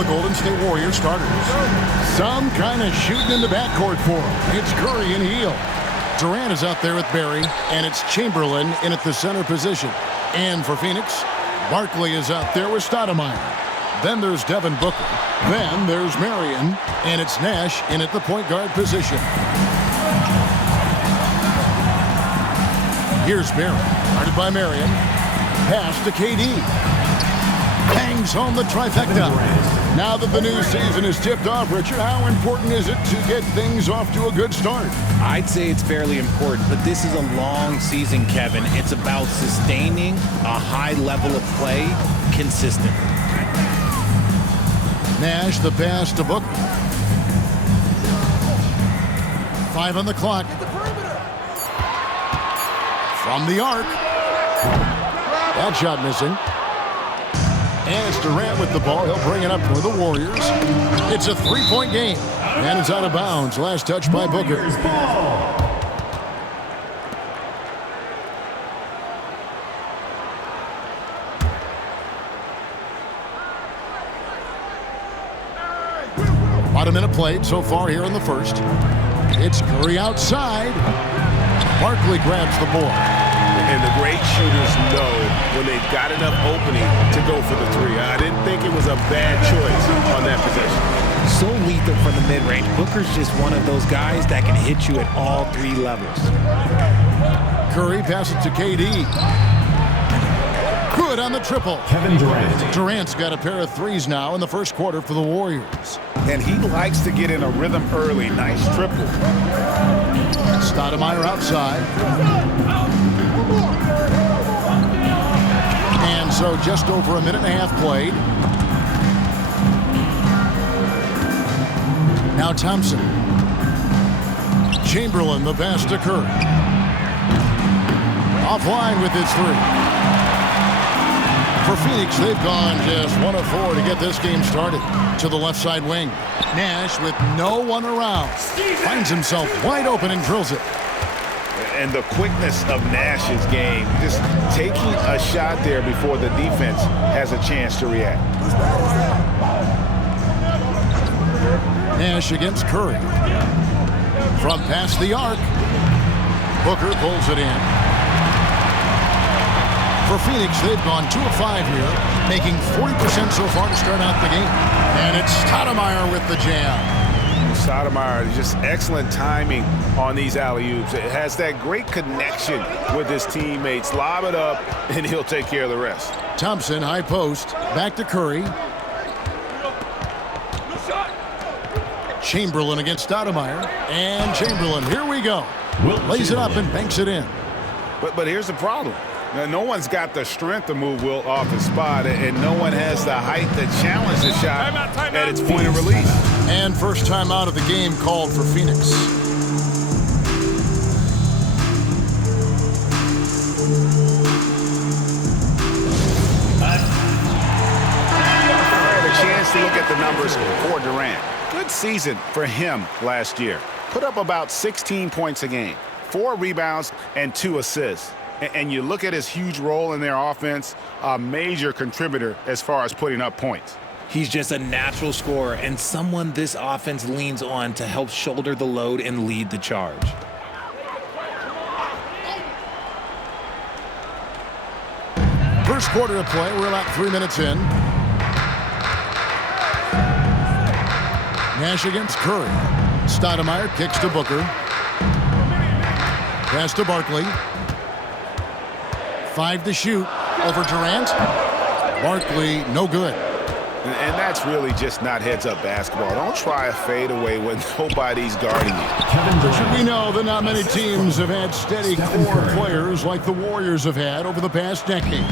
the Golden State Warriors starters. Some kind of shooting in the backcourt for him. It's Curry and Heel. Durant is out there with Barry, and it's Chamberlain in at the center position. And for Phoenix, Barkley is out there with Stoudemire. Then there's Devin Booker. Then there's Marion, and it's Nash in at the point guard position. Here's Barry, guarded by Marion. Pass to KD. Hangs home the trifecta. Now that the new season is tipped off, Richard, how important is it to get things off to a good start? I'd say it's fairly important, but this is a long season, Kevin. It's about sustaining a high level of play consistently. Nash, the pass to Booker. 5 on the clock. From the arc. That shot missing. And it's Durant with the ball. He'll bring it up for the Warriors. It's a 3-point game. And it's out of bounds. Last touch by Booker. About a minute played so far here in the first. It's Curry outside. Barkley grabs the ball. And the great shooters know when they've got enough opening to go for the three. I didn't think it was a bad choice on that possession. So lethal from the mid-range. Booker's just one of those guys that can hit you at all 3 levels. Curry passes to KD. Good on the triple. Kevin Durant. Durant's got a pair of threes now in the first quarter for the Warriors. And he likes to get in a rhythm early. Nice triple. Stoudemire outside. And so just over a minute and a half played. Now Thompson. Chamberlain, the pass to Curry. Offline with his 3. For Phoenix, they've gone just 1 of 4 to get this game started. To the left side wing. Nash with no one around. Finds himself wide open and drills it. And the quickness of Nash's game, just taking a shot there before the defense has a chance to react. Nash against Curry. From past the arc. Booker pulls it in. For Phoenix, they've gone 2 of 5 here, making 40% so far to start out the game. And it's Stoudemire with the jam. Stoudemire, just excellent timing on these alley-oops. It has that great connection with his teammates. Lob it up, and he'll take care of the rest. Thompson, high post. Back to Curry. Chamberlain against Stoudemire. And Chamberlain, here we go. Lays it up and banks it in. But here's the problem. Now, no one's got the strength to move Wilt off the spot, and no one has the height to challenge the shot at its point of release. And first time out of the game called for Phoenix. A chance to look at the numbers for Durant. Good season for him last year. Put up about 16 points a game, 4 rebounds, and 2 assists. And you look at his huge role in their offense, a major contributor as far as putting up points. He's just a natural scorer and someone this offense leans on to help shoulder the load and lead the charge. First quarter of play, we're about 3 minutes in. Nash against Curry. Stoudemire kicks to Booker. Pass to Barkley. 5 to shoot over Durant. Barkley, no good. And that's really just not heads-up basketball. Don't try a fadeaway when nobody's guarding you. We know that not many teams have had steady core players like the Warriors have had over the past decade.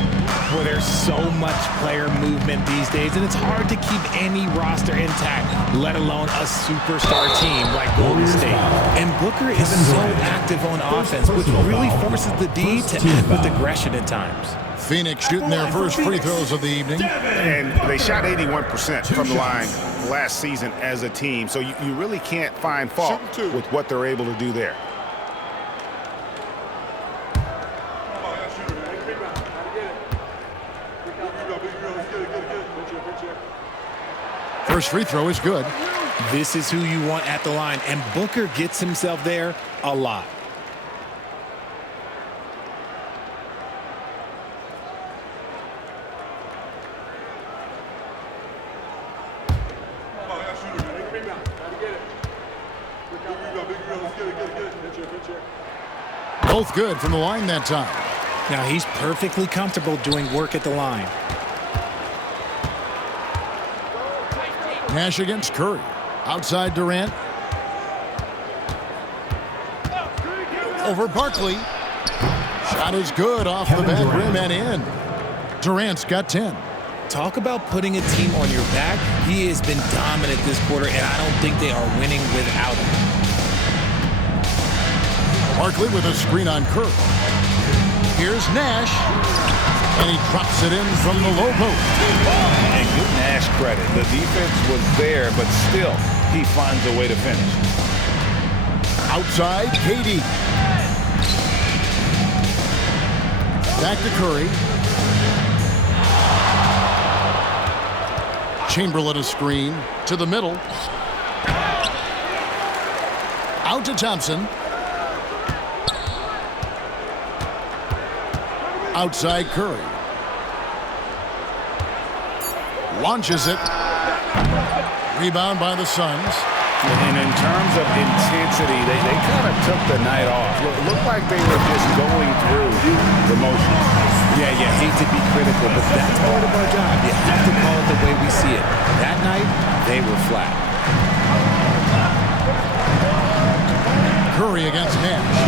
Well, there's so much player movement these days, and it's hard to keep any roster intact, let alone a superstar team like Golden State. And Booker is so active on offense, which really forces the D to act with aggression at times. Phoenix shooting their first free throws of the evening. And they shot 81% from the line last season as a team. So you really can't find fault with what they're able to do there. First free throw is good. This is who you want at the line, and Booker gets himself there a lot. Both good from the line that time. Now he's perfectly comfortable doing work at the line. Nash against Curry. Outside Durant. Over Barkley. Shot is good off the back rim and in. Durant's got 10. Talk about putting a team on your back. He has been dominant this quarter, and I don't think they are winning without him. Barkley with a screen on Curry. Here's Nash. And he drops it in from the low post. And give Nash credit. The defense was there, but still, he finds a way to finish. Outside, KD. Back to Curry. Chamberlain a screen to the middle. Out to Thompson. Outside Curry. Launches it. Rebound by the Suns. And in terms of intensity, they kind of took the night off. Looked like they were just going through the motions. Yeah, you hate to be critical, but that's part of our job. You have to call it the way we see it. That night, they were flat. Curry against Nash.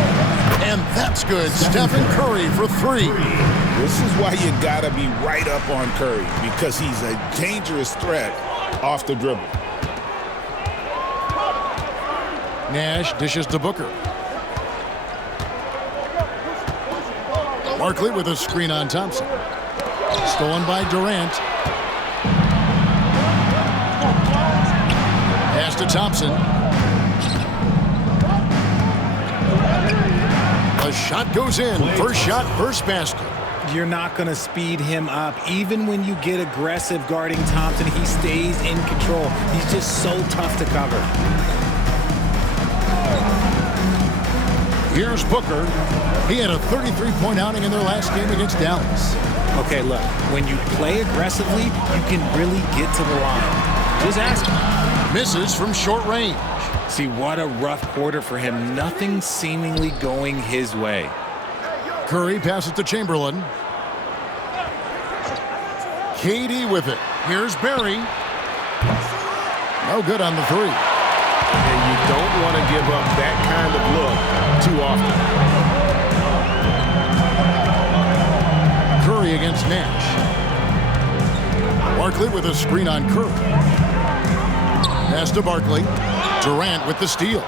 And that's good. Stephen Curry for three. This is why you got to be right up on Curry, because he's a dangerous threat off the dribble. Nash dishes to Booker. Barkley with a screen on Thompson. Stolen by Durant. Pass to Thompson. A shot goes in. First shot, first basket. You're not going to speed him up. Even when you get aggressive guarding Thompson, he stays in control. He's just so tough to cover. Here's Booker. He had a 33-point outing in their last game against Dallas. Okay, look, when you play aggressively, you can really get to the line. Just ask him. Misses from short range. See, what a rough quarter for him. Nothing seemingly going his way. Curry passes to Chamberlain. KD with it. Here's Barry. No good on the three. And you don't want to give up that kind of look too often. Curry against Nash. Barkley with a screen on Curry. Pass to Barkley. Durant with the steal.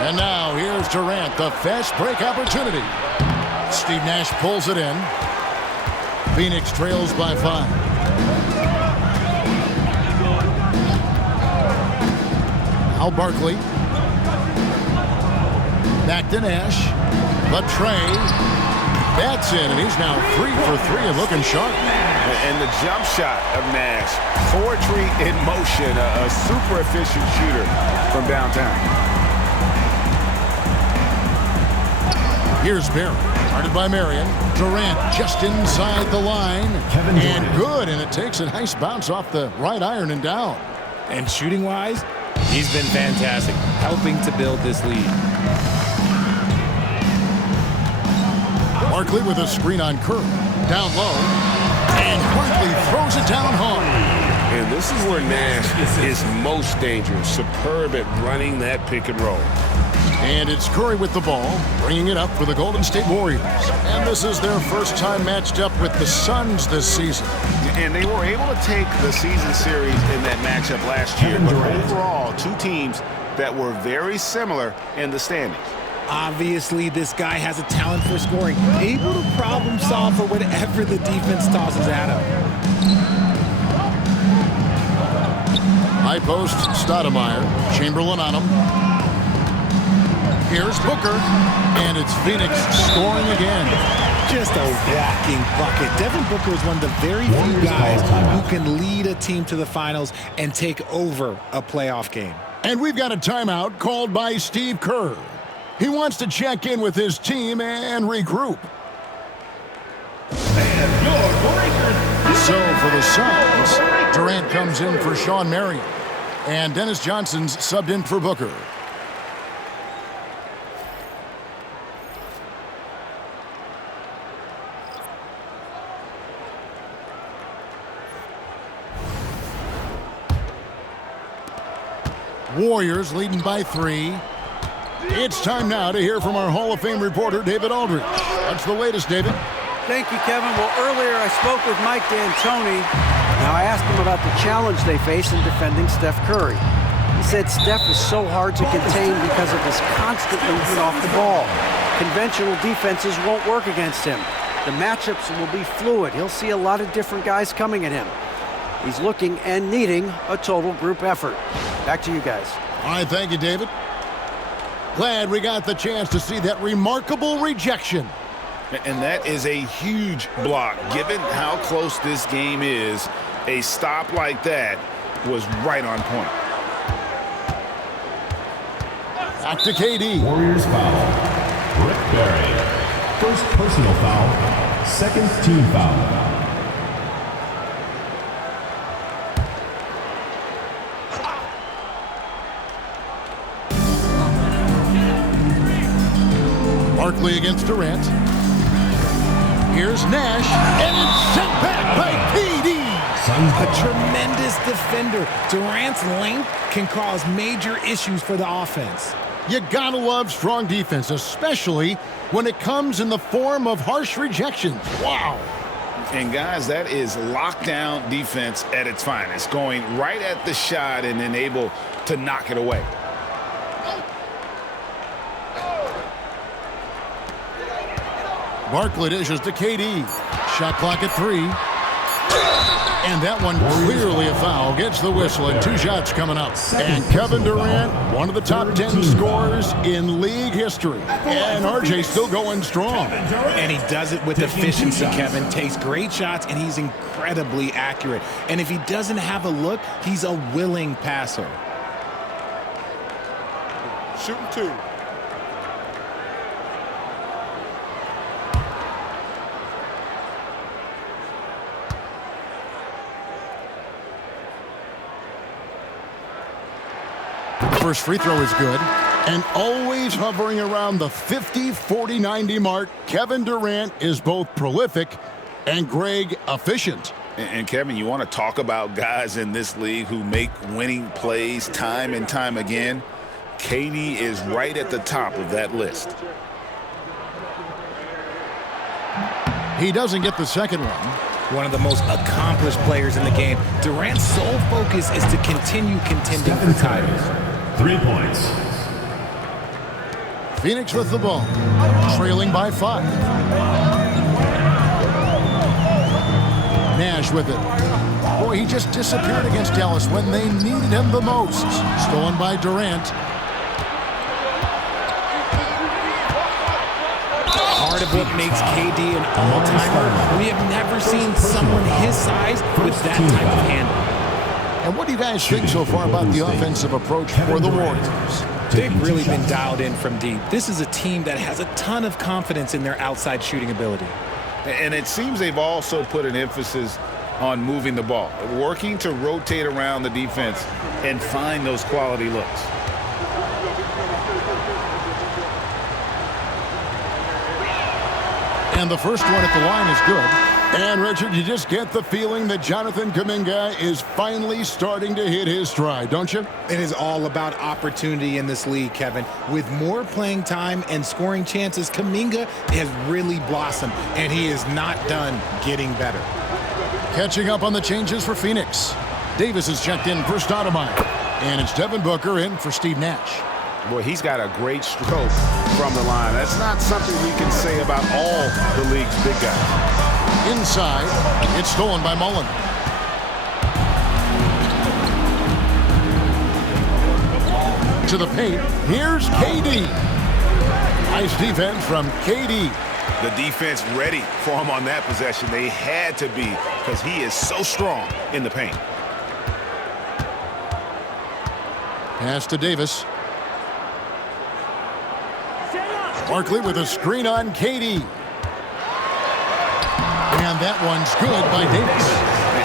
And now here's Durant, the fast break opportunity. Steve Nash pulls it in. Phoenix trails by 5. Al Barkley. Back to Nash. The tray. That's in, and he's now 3 for 3 and looking sharp. And the jump shot of Nash. Poetry in motion. A super efficient shooter from downtown. Here's Barry. Guarded by Marion. Durant just inside the line. And good, and it takes a nice bounce off the right iron and down. And shooting-wise, he's been fantastic, helping to build this lead. Barkley with a screen on Curry. Down low. And Barkley throws it down hard. And this is where Nash is most dangerous. Superb at running that pick and roll. And it's Curry with the ball, bringing it up for the Golden State Warriors. And this is their first time matched up with the Suns this season. And they were able to take the season series in that matchup last year. But overall, two teams that were very similar in the standings. Obviously, this guy has a talent for scoring, able to problem solve for whatever the defense tosses at him. High post, Stoudemire. Chamberlain on him. Here's Booker, and it's Phoenix scoring again. Just a walking bucket. Devin Booker is one of the very few guys who can lead a team to the finals and take over a playoff game. And we've got a timeout called by Steve Kerr. He wants to check in with his team and regroup. So for the Suns, Durant comes in for Sean Marion. And Dennis Johnson's subbed in for Booker. Warriors leading by 3. It's time now to hear from our Hall of Fame reporter, David Aldridge. What's the latest, David? Thank you, Kevin. Well, earlier I spoke with Mike D'Antoni. Now I asked him about the challenge they face in defending Steph Curry. He said Steph is so hard to contain because of his constant movement off the ball. Conventional defenses won't work against him. The matchups will be fluid. He'll see a lot of different guys coming at him. He's looking and needing a total group effort. Back to you guys. All right, thank you, David. Glad we got the chance to see that remarkable rejection. And that is a huge block. Given how close this game is, a stop like that was right on point. Back to KD. Warriors foul. Rick Barry. First personal foul. Second team foul. Barkley against Durant. Here's Nash, and it's sent back by KD. A tremendous defender. Durant's length can cause major issues for the offense. You gotta love strong defense, especially when it comes in the form of harsh rejections. Wow. And guys, that is lockdown defense at its finest, going right at the shot and then able to knock it away. Barkley dishes to KD. Shot clock at 3. And that one clearly a foul. Gets the whistle, and 2 shots coming up. And Kevin Durant, one of the top 10 scorers in league history. And RJ still going strong. And he does it with efficiency, Kevin. Takes great shots, and he's incredibly accurate. And if he doesn't have a look, he's a willing passer. Shooting 2. First free throw is good. And always hovering around the 50, 40, 90 mark, Kevin Durant is both prolific and, Greg, efficient. And Kevin, you want to talk about guys in this league who make winning plays time and time again? KD is right at the top of that list. He doesn't get the second one. One of the most accomplished players in the game. Durant's sole focus is to continue contending for titles. 3 points. Phoenix with the ball, trailing by 5. Nash with it. Boy, he just disappeared against Dallas when they needed him the most. Stolen by Durant. Part of what makes KD an all-timer, we have never seen someone his size with that type of handle. And what do you guys think so far about the offensive approach for the Warriors? They've really been dialed in from deep. This is a team that has a ton of confidence in their outside shooting ability. And it seems they've also put an emphasis on moving the ball, working to rotate around the defense and find those quality looks. And the first one at the line is good. And, Richard, you just get the feeling that Jonathan Kuminga is finally starting to hit his stride, don't you? It is all about opportunity in this league, Kevin. With more playing time and scoring chances, Kuminga has really blossomed, and he is not done getting better. Catching up on the changes for Phoenix. Davis is checked in for Stoudemire. And it's Devin Booker in for Steve Nash. Boy, he's got a great stroke from the line. That's not something we can say about all the league's big guys. Inside, it's stolen by Mullen. To the paint, here's KD. Nice defense from KD. The defense ready for him on that possession. They had to be because he is so strong in the paint. Pass to Davis. Barkley with a screen on KD. And that one's good by Davis.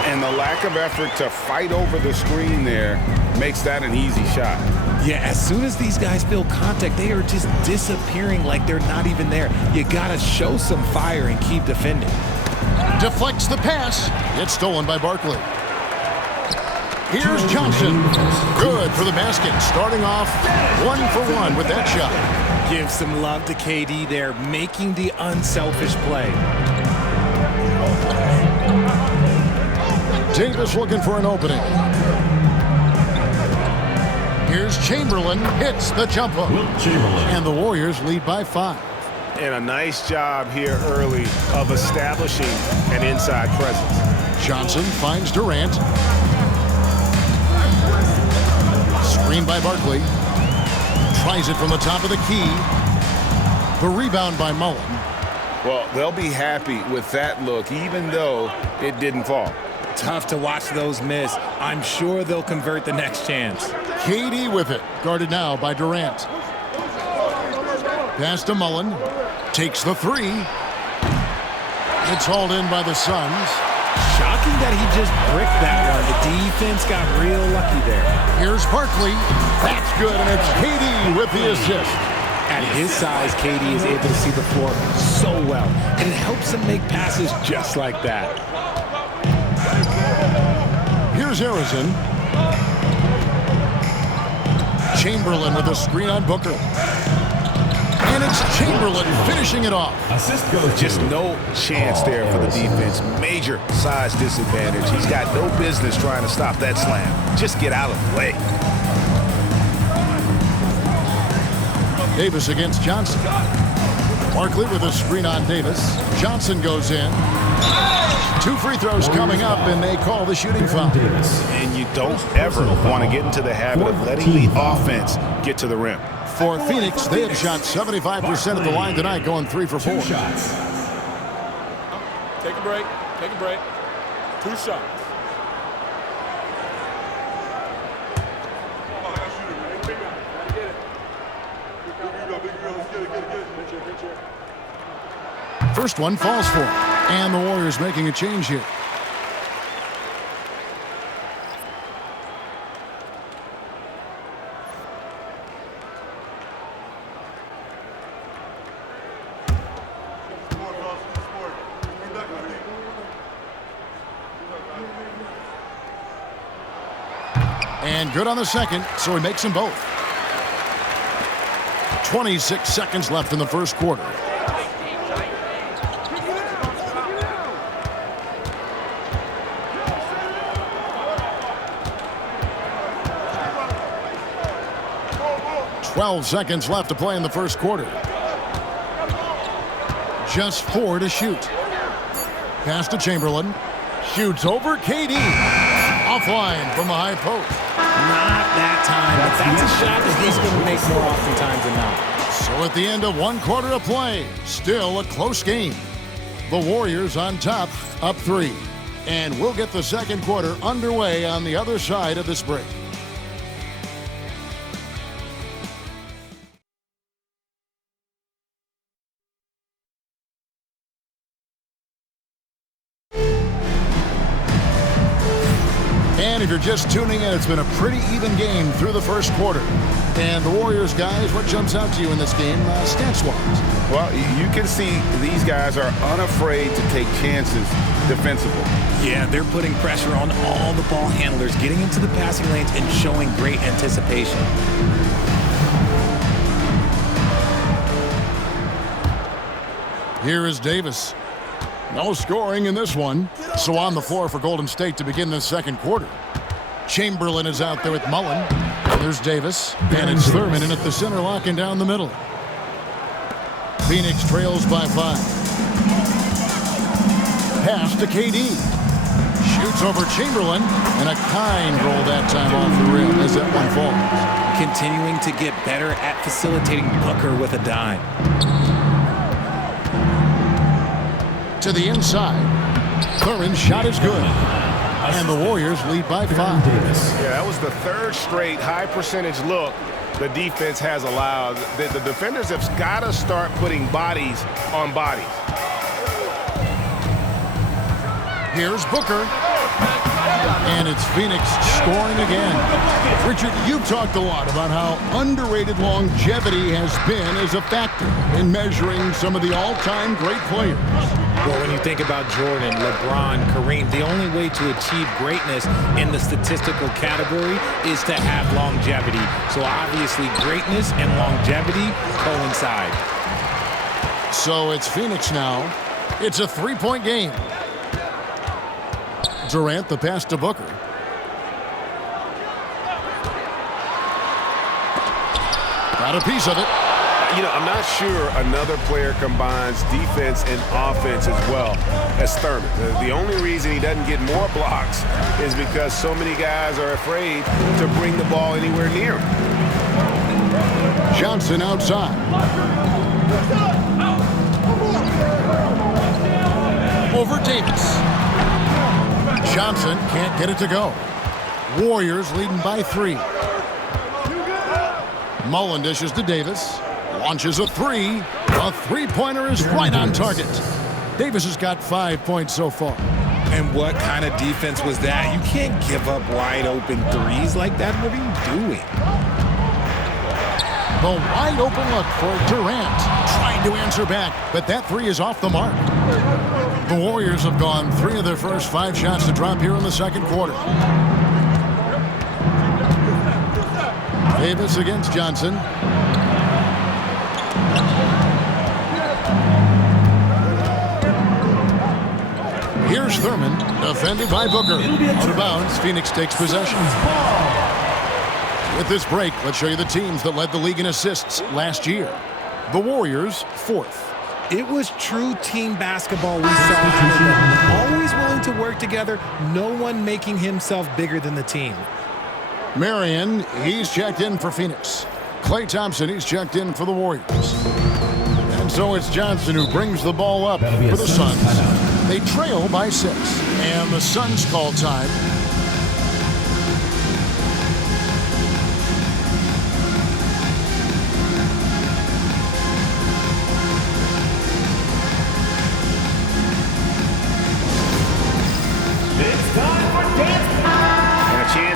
And the lack of effort to fight over the screen there makes that an easy shot. Yeah, as soon as these guys feel contact, they are just disappearing like they're not even there. You got to show some fire and keep defending. Deflects the pass. It's stolen by Barkley. Here's Johnson. Good for the basket. Starting off 1-for-1 with that shot. Give some love to KD there, making the unselfish play. Davis looking for an opening. Here's Chamberlain. Hits the jump hook. And the Warriors lead by 5. And a nice job here early of establishing an inside presence. Johnson finds Durant. Screen by Barkley. Tries it from the top of the key. The rebound by Mullen. Well, they'll be happy with that look, even though it didn't fall. Tough to watch those miss. I'm sure they'll convert the next chance. KD with it. Guarded now by Durant. Pass to Mullen. Takes the 3. It's hauled in by the Suns. Shocking that he just bricked that one. The defense got real lucky there. Here's Barkley. That's good, and it's KD with the assist. At his size, KD is able to see the floor so well, and it helps him make passes just like that. Here's Harrison. Chamberlain with a screen on Booker. And it's Chamberlain finishing it off. Assist goes Just no chance there for the defense. Major size disadvantage. He's got no business trying to stop that slam. Just get out of the way. Davis against Johnson. Barkley with a screen on Davis. Johnson goes in. 2 free throws coming up, and they call the shooting foul. And you don't ever want to get into the habit of letting the offense get to the rim. For Phoenix, they have shot 75% of the line tonight, going 3 for 4. shots. Take a break. Take a break. 2 shots. First one falls for him. And the Warriors making a change here. And good on the second, so he makes them both. 26 seconds left in the first quarter. Twelve seconds left to play in the first quarter. Just 4 to shoot. Pass to Chamberlain. Shoots over KD. Offline from the high post. Not that time, but that's a shot that he's going to make more oftentimes than not. So at the end of 1 quarter of play, still a close game. The Warriors on top, up 3. And we'll get the second quarter underway on the other side of this break. And if you're just tuning in, it's been a pretty even game through the first quarter. And the Warriors, guys, what jumps out to you in this game, stats-wise? Well, you can see these guys are unafraid to take chances defensively. Yeah, they're putting pressure on all the ball handlers, getting into the passing lanes and showing great anticipation. Here is Davis. No scoring in this one. So on the floor for Golden State to begin the second quarter. Chamberlain is out there with Mullen. There's Davis. And it's Thurman in at the center, locking down the middle. Phoenix trails by 5. Pass to KD. Shoots over Chamberlain. And a kind roll that time off the rim as that one falls. Continuing to get better at facilitating Booker with a dime. to the inside. Thurman's shot is good. And the Warriors lead by 5. Yeah, that was the third straight high percentage look the defense has allowed. The defenders have got to start putting bodies on bodies. Here's Booker. And it's Phoenix scoring again. Richard, you've talked a lot about how underrated longevity has been as a factor in measuring some of the all-time great players. Well, when you think about Jordan, LeBron, Kareem, the only way to achieve greatness in the statistical category is to have longevity. So obviously greatness and longevity coincide. So it's Phoenix now. It's a 3-point game. Durant, the pass to Booker. Got a piece of it. You know, I'm not sure another player combines defense and offense as well as Thurman. The only reason he doesn't get more blocks is because so many guys are afraid to bring the ball anywhere near him. Johnson outside. Over Davis. Johnson can't get it to go. Warriors leading by 3. Mullen dishes to Davis. Launches a 3. A three-pointer is right on target. Davis has got 5 points so far. And what kind of defense was that? You can't give up wide open threes like that. What are you doing? The wide open look for Durant. Trying to answer back, but that 3 is off the mark. The Warriors have gone 3 of their first 5 shots to drop here in the second quarter. Davis against Johnson. Here's Thurman, defended by Booker. Out of bounds, Phoenix takes possession. With this break, let's show you the teams that led the league in assists last year. The Warriors, 4th. It was true team basketball we saw out of them. Always willing to work together, no one making himself bigger than the team. Marion, he's checked in for Phoenix. Klay Thompson, he's checked in for the Warriors. And so it's Johnson who brings the ball up for the Suns. They trail by 6. And the Suns call time.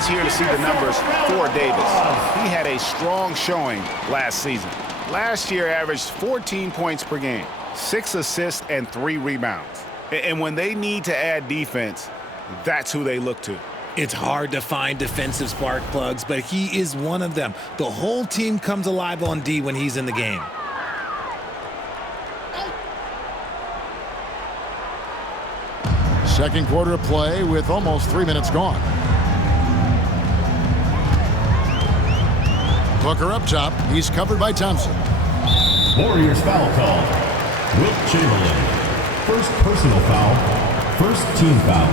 Here to see the numbers for Davis. He had a strong showing last season. Last year averaged 14 points per game, 6 assists and 3 rebounds. And when they need to add defense, that's who they look to. It's hard to find defensive spark plugs, but he is one of them. The whole team comes alive on D when he's in the game. Second quarter of play with almost 3 minutes gone. Booker up top. He's covered by Thompson. Warriors foul call. Wilt Chamberlain. First personal foul. First team foul.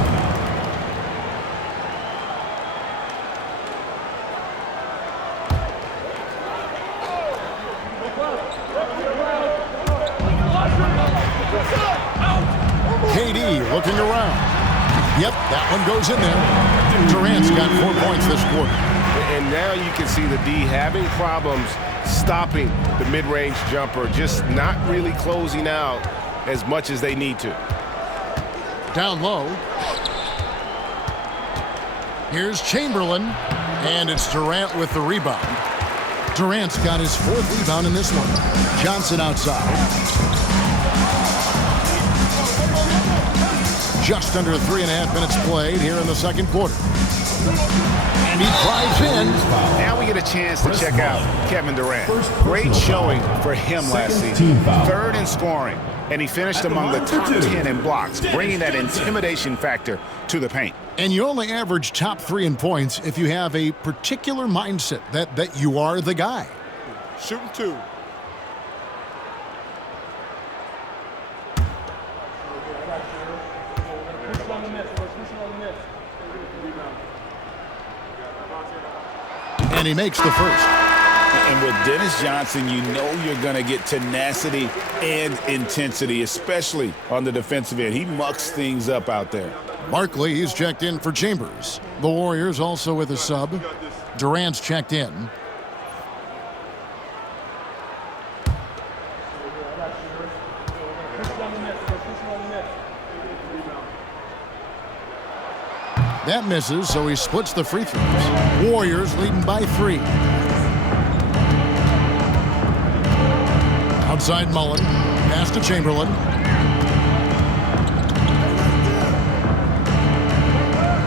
KD looking around. Yep, that one goes in there. Durant's got 4 points this quarter. And now you can see the D having problems stopping the mid-range jumper, just not really closing out as much as they need to. Down low. Here's Chamberlain, and it's Durant with the rebound. Durant's got his 4th rebound in this one. Johnson outside. Just under 3.5 minutes played here in the second quarter. And he drives in. Now we get a chance to check out Kevin Durant. Great showing for him last season. 3rd in scoring, and he finished among the top 10 in blocks, bringing that intimidation factor to the paint. And you only average top 3 in points if you have a particular mindset that you are the guy. Shooting 2. And he makes the first. And with Dennis Johnson, you know you're going to get tenacity and intensity, especially on the defensive end. He mucks things up out there. Barkley, he's checked in for Chambers. The Warriors also with a sub. Durant's checked in. That misses, so he splits the free throws. Warriors leading by 3. Outside Mullen. Pass to Chamberlain.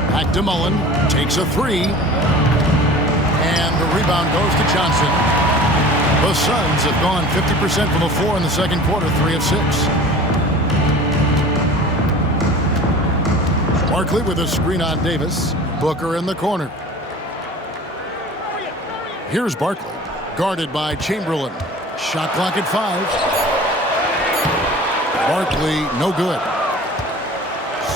Back to Mullen. Takes a 3. And the rebound goes to Johnson. The Suns have gone 50% from the floor in the second quarter, 3 of 6. Barkley with a screen on Davis. Booker in the corner. Here's Barkley, guarded by Chamberlain. Shot clock at 5. Barkley, no good.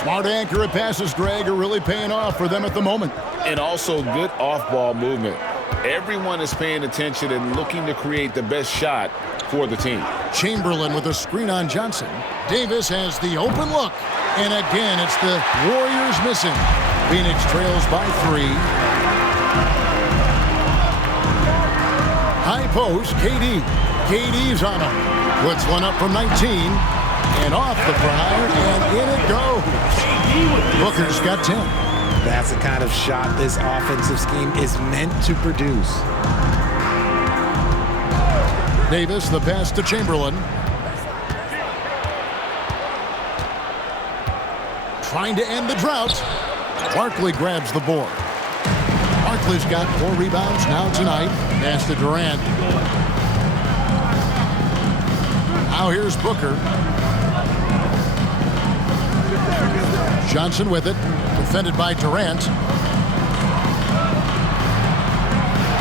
Smart, accurate passes, Greg, are really paying off for them at the moment. And also good off-ball movement. Everyone is paying attention and looking to create the best shot for the team. Chamberlain with a screen on Johnson. Davis has the open look. And again, it's the Warriors missing. Phoenix trails by 3. High post, KD. KD's on him. Puts one up from 19. And off the prior, and in it goes. Booker's got 10. That's the kind of shot this offensive scheme is meant to produce. Davis, the pass to Chamberlain. Trying to end the drought. Barkley grabs the board. Barkley's got 4 rebounds now tonight. Pass to Durant. Now here's Booker. Johnson with it. Defended by Durant.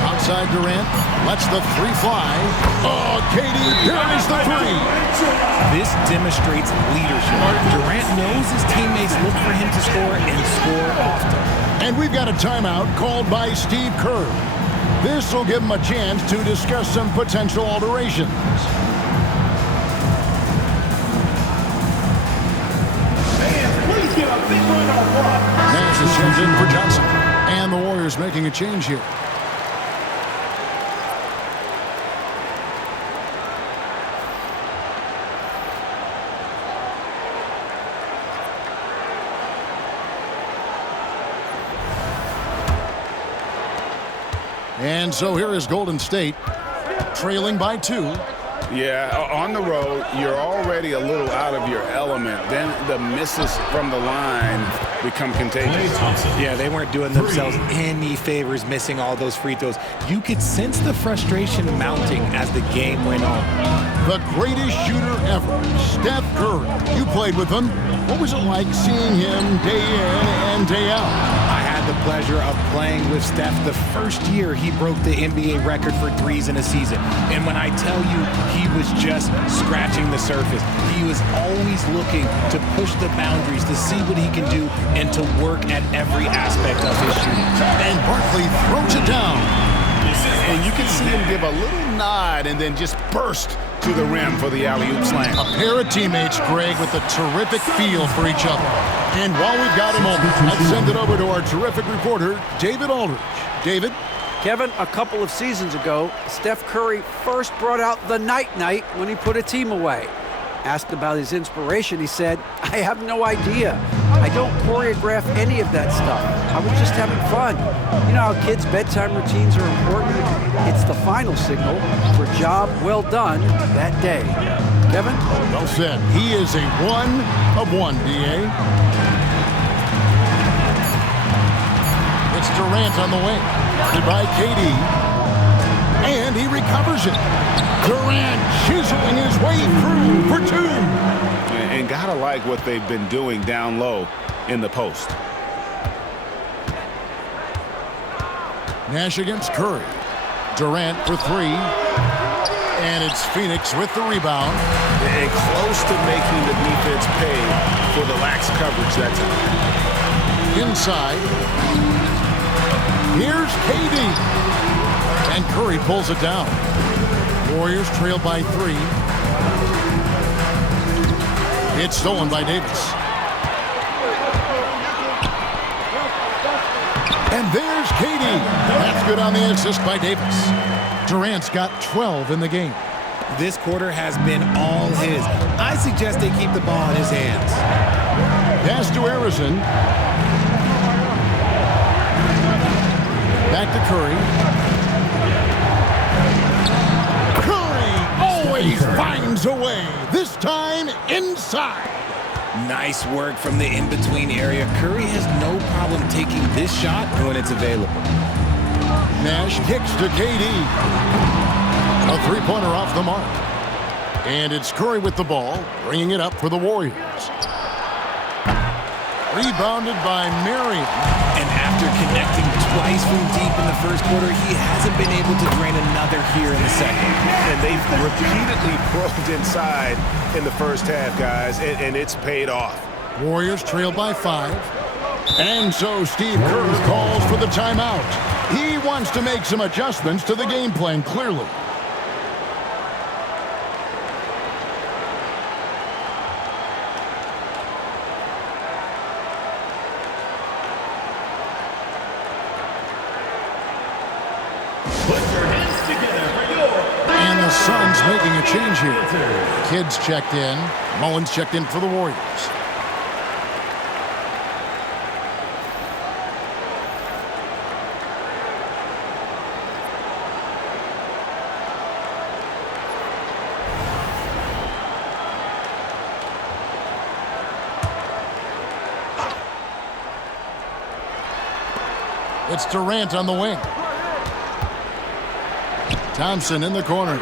Outside Durant. Lets the 3 fly. Oh, KD buries the 3. This demonstrates leadership. Durant knows his teammates look for him to score and score often. And we've got a timeout called by Steve Kerr. This will give him a chance to discuss some potential alterations. Please give a big round of applause. Nash is sent in for Johnson. And the Warriors making a change here. And so here is Golden State, trailing by 2. Yeah, on the road, you're already a little out of your element. Then the misses from the line become contagious. Yeah, they weren't doing themselves any favors missing all those free throws. You could sense the frustration mounting as the game went on. The greatest shooter ever, Steph Curry. You played with him. What was it like seeing him day in and day out? I had the pleasure of playing with Steph the first year he broke the NBA record for threes in a season. And when I tell you he was just scratching the surface, he was always looking to push the boundaries, to see what he can do, and to work at every aspect of his shooting. And Barkley throws it down. And you can see him give a little nod and then just burst to the rim for the alley-oop slam. A pair of teammates, Greg, with a terrific feel for each other. And while we've got a moment, let's send it over to our terrific reporter, David Aldridge. David? Kevin, a couple of seasons ago, Steph Curry first brought out the night-night when he put a team away. Asked about his inspiration, he said, "I have no idea. I don't choreograph any of that stuff. I was just having fun." You know how kids' bedtime routines are important? It's the final signal for a job well done that day. Kevin? Well said. He is a 1 of 1, D.A. It's Durant on the wing, guarded by KD. And he recovers it. Durant chiseling his way through for 2. And gotta like what they've been doing down low in the post. Nash against Curry. Durant for 3. And it's Phoenix with the rebound. And close to making the defense pay for the lax coverage that time. Inside. Here's KD. And And Curry pulls it down. Warriors trail by 3. It's stolen by Davis. And there's KD. That's good on the assist by Davis. Durant's got 12 in the game. This quarter has been all his. I suggest they keep the ball in his hands. Pass to Harrison. Back to Curry. Curry always finds a way. This time inside. Nice work from the in-between area. Curry has no problem taking this shot when it's available. Nash kicks to KD. A three-pointer off the mark. And it's Curry with the ball, bringing it up for the Warriors. Rebounded by Marion. And after connecting twice from deep in the first quarter, he hasn't been able to drain another here in the second. And they've repeatedly probed inside in the first half, guys, and it's paid off. Warriors trail by 5. And so Steve Kerr calls for the timeout. He wants to make some adjustments to the game plan, clearly. And the Suns making a change here. Kidd's checked in. Mullins checked in for the Warriors. It's Durant on the wing. Thompson in the corner.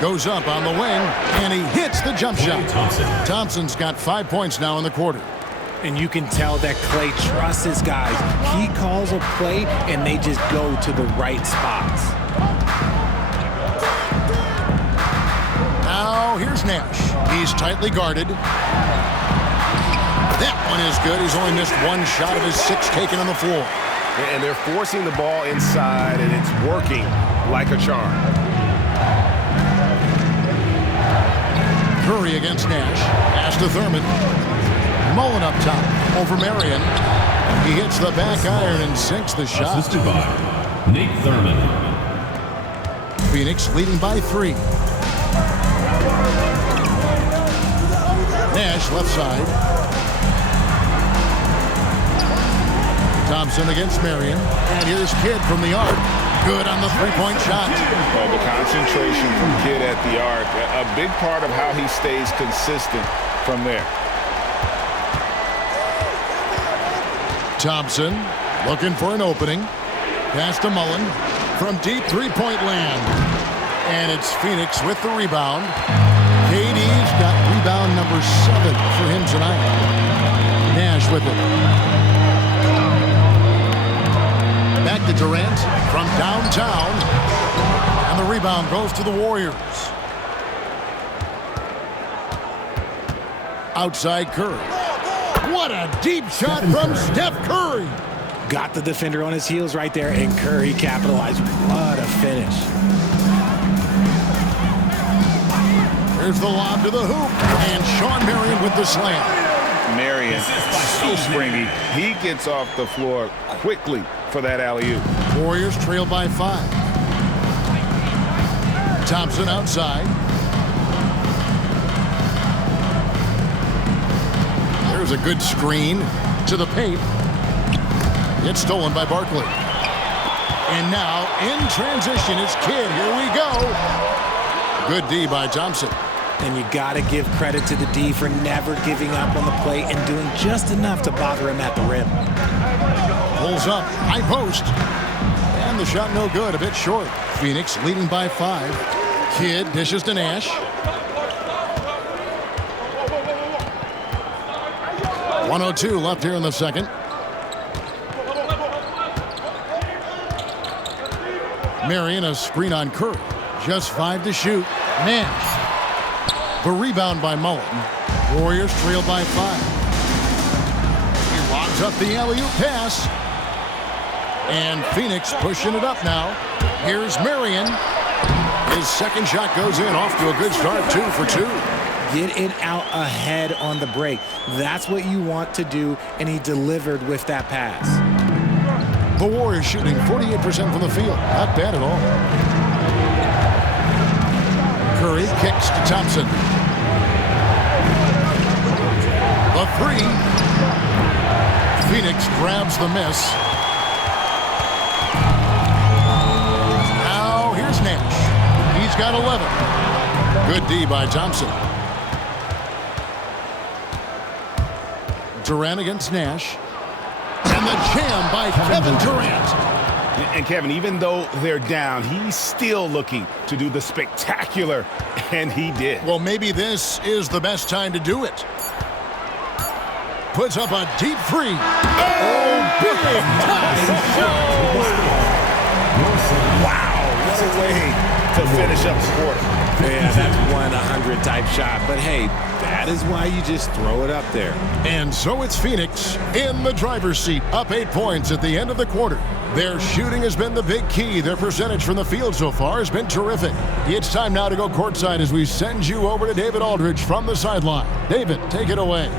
Goes up on the wing, and he hits the jump shot. Thompson's got 5 points now in the quarter. And you can tell that Clay trusts his guys. He calls a play, and they just go to the right spots. Now, here's Nash. He's tightly guarded. That one is good. He's only missed one shot of his 6 taken on the floor. And they're forcing the ball inside, and it's working like a charm. Curry against Nash. Pass to Thurman. Mullen up top. Over Marion. He hits the back iron and sinks the shot. Assisted by Nate Thurman. Phoenix leading by 3. Nash left side. Thompson against Marion. And here's Kidd from the arc. Good on the three-point shot. The concentration from Kidd at the arc, a big part of how he stays consistent from there. Thompson looking for an opening. Pass to Mullen from deep three-point land. And it's Phoenix with the rebound. KD's got rebound number 7 for him tonight. Nash with it. Back to Durant from downtown. And the rebound goes to the Warriors. Outside Curry. What a deep shot from Steph Curry. Got the defender on his heels right there, and Curry capitalized. What a finish. Here's the lob to the hoop. And Sean Marion with the slam. Marion, so springy. He gets off the floor quickly for that alley-oop. Warriors trail by 5. Thompson outside. There's a good screen to the paint. It's stolen by Barkley. And now in transition is Kidd. Here we go. Good D by Thompson. And you got to give credit to the D for never giving up on the play and doing just enough to bother him at the rim. Pulls up, high post. And the shot no good, a bit short. Phoenix leading by 5. Kidd dishes to Nash. .102 left here in the second. Marion a screen on Curry. Just 5 to shoot. Nash. The rebound by Mullen. Warriors trail by 5. He locks Gives up the alley-oop pass. And Phoenix pushing it up now. Here's Marion. His second shot goes in, off to a good start, 2 for 2. Get it out ahead on the break. That's what you want to do, and he delivered with that pass. The Warriors shooting 48% from the field. Not bad at all. Curry kicks to Thompson. The three. Phoenix grabs the miss. Now here's Nash. He's got 11. Good D by Thompson. Durant against Nash. And the jam by Kevin Durant. And Kevin, even though they're down, he's still looking to do the spectacular, and he did. Well, maybe this is the best time to do it. Puts up a deep three. Oh, big time shot. Wow, what a way to finish up the quarter. Yeah, that's 100 type shot. But hey, that is why you just throw it up there. And so it's Phoenix in the driver's seat, up 8 points at the end of the quarter. Their shooting has been the big key. Their percentage from the field so far has been terrific. It's time now to go courtside as we send you over to David Aldridge from the sideline. David, take it away.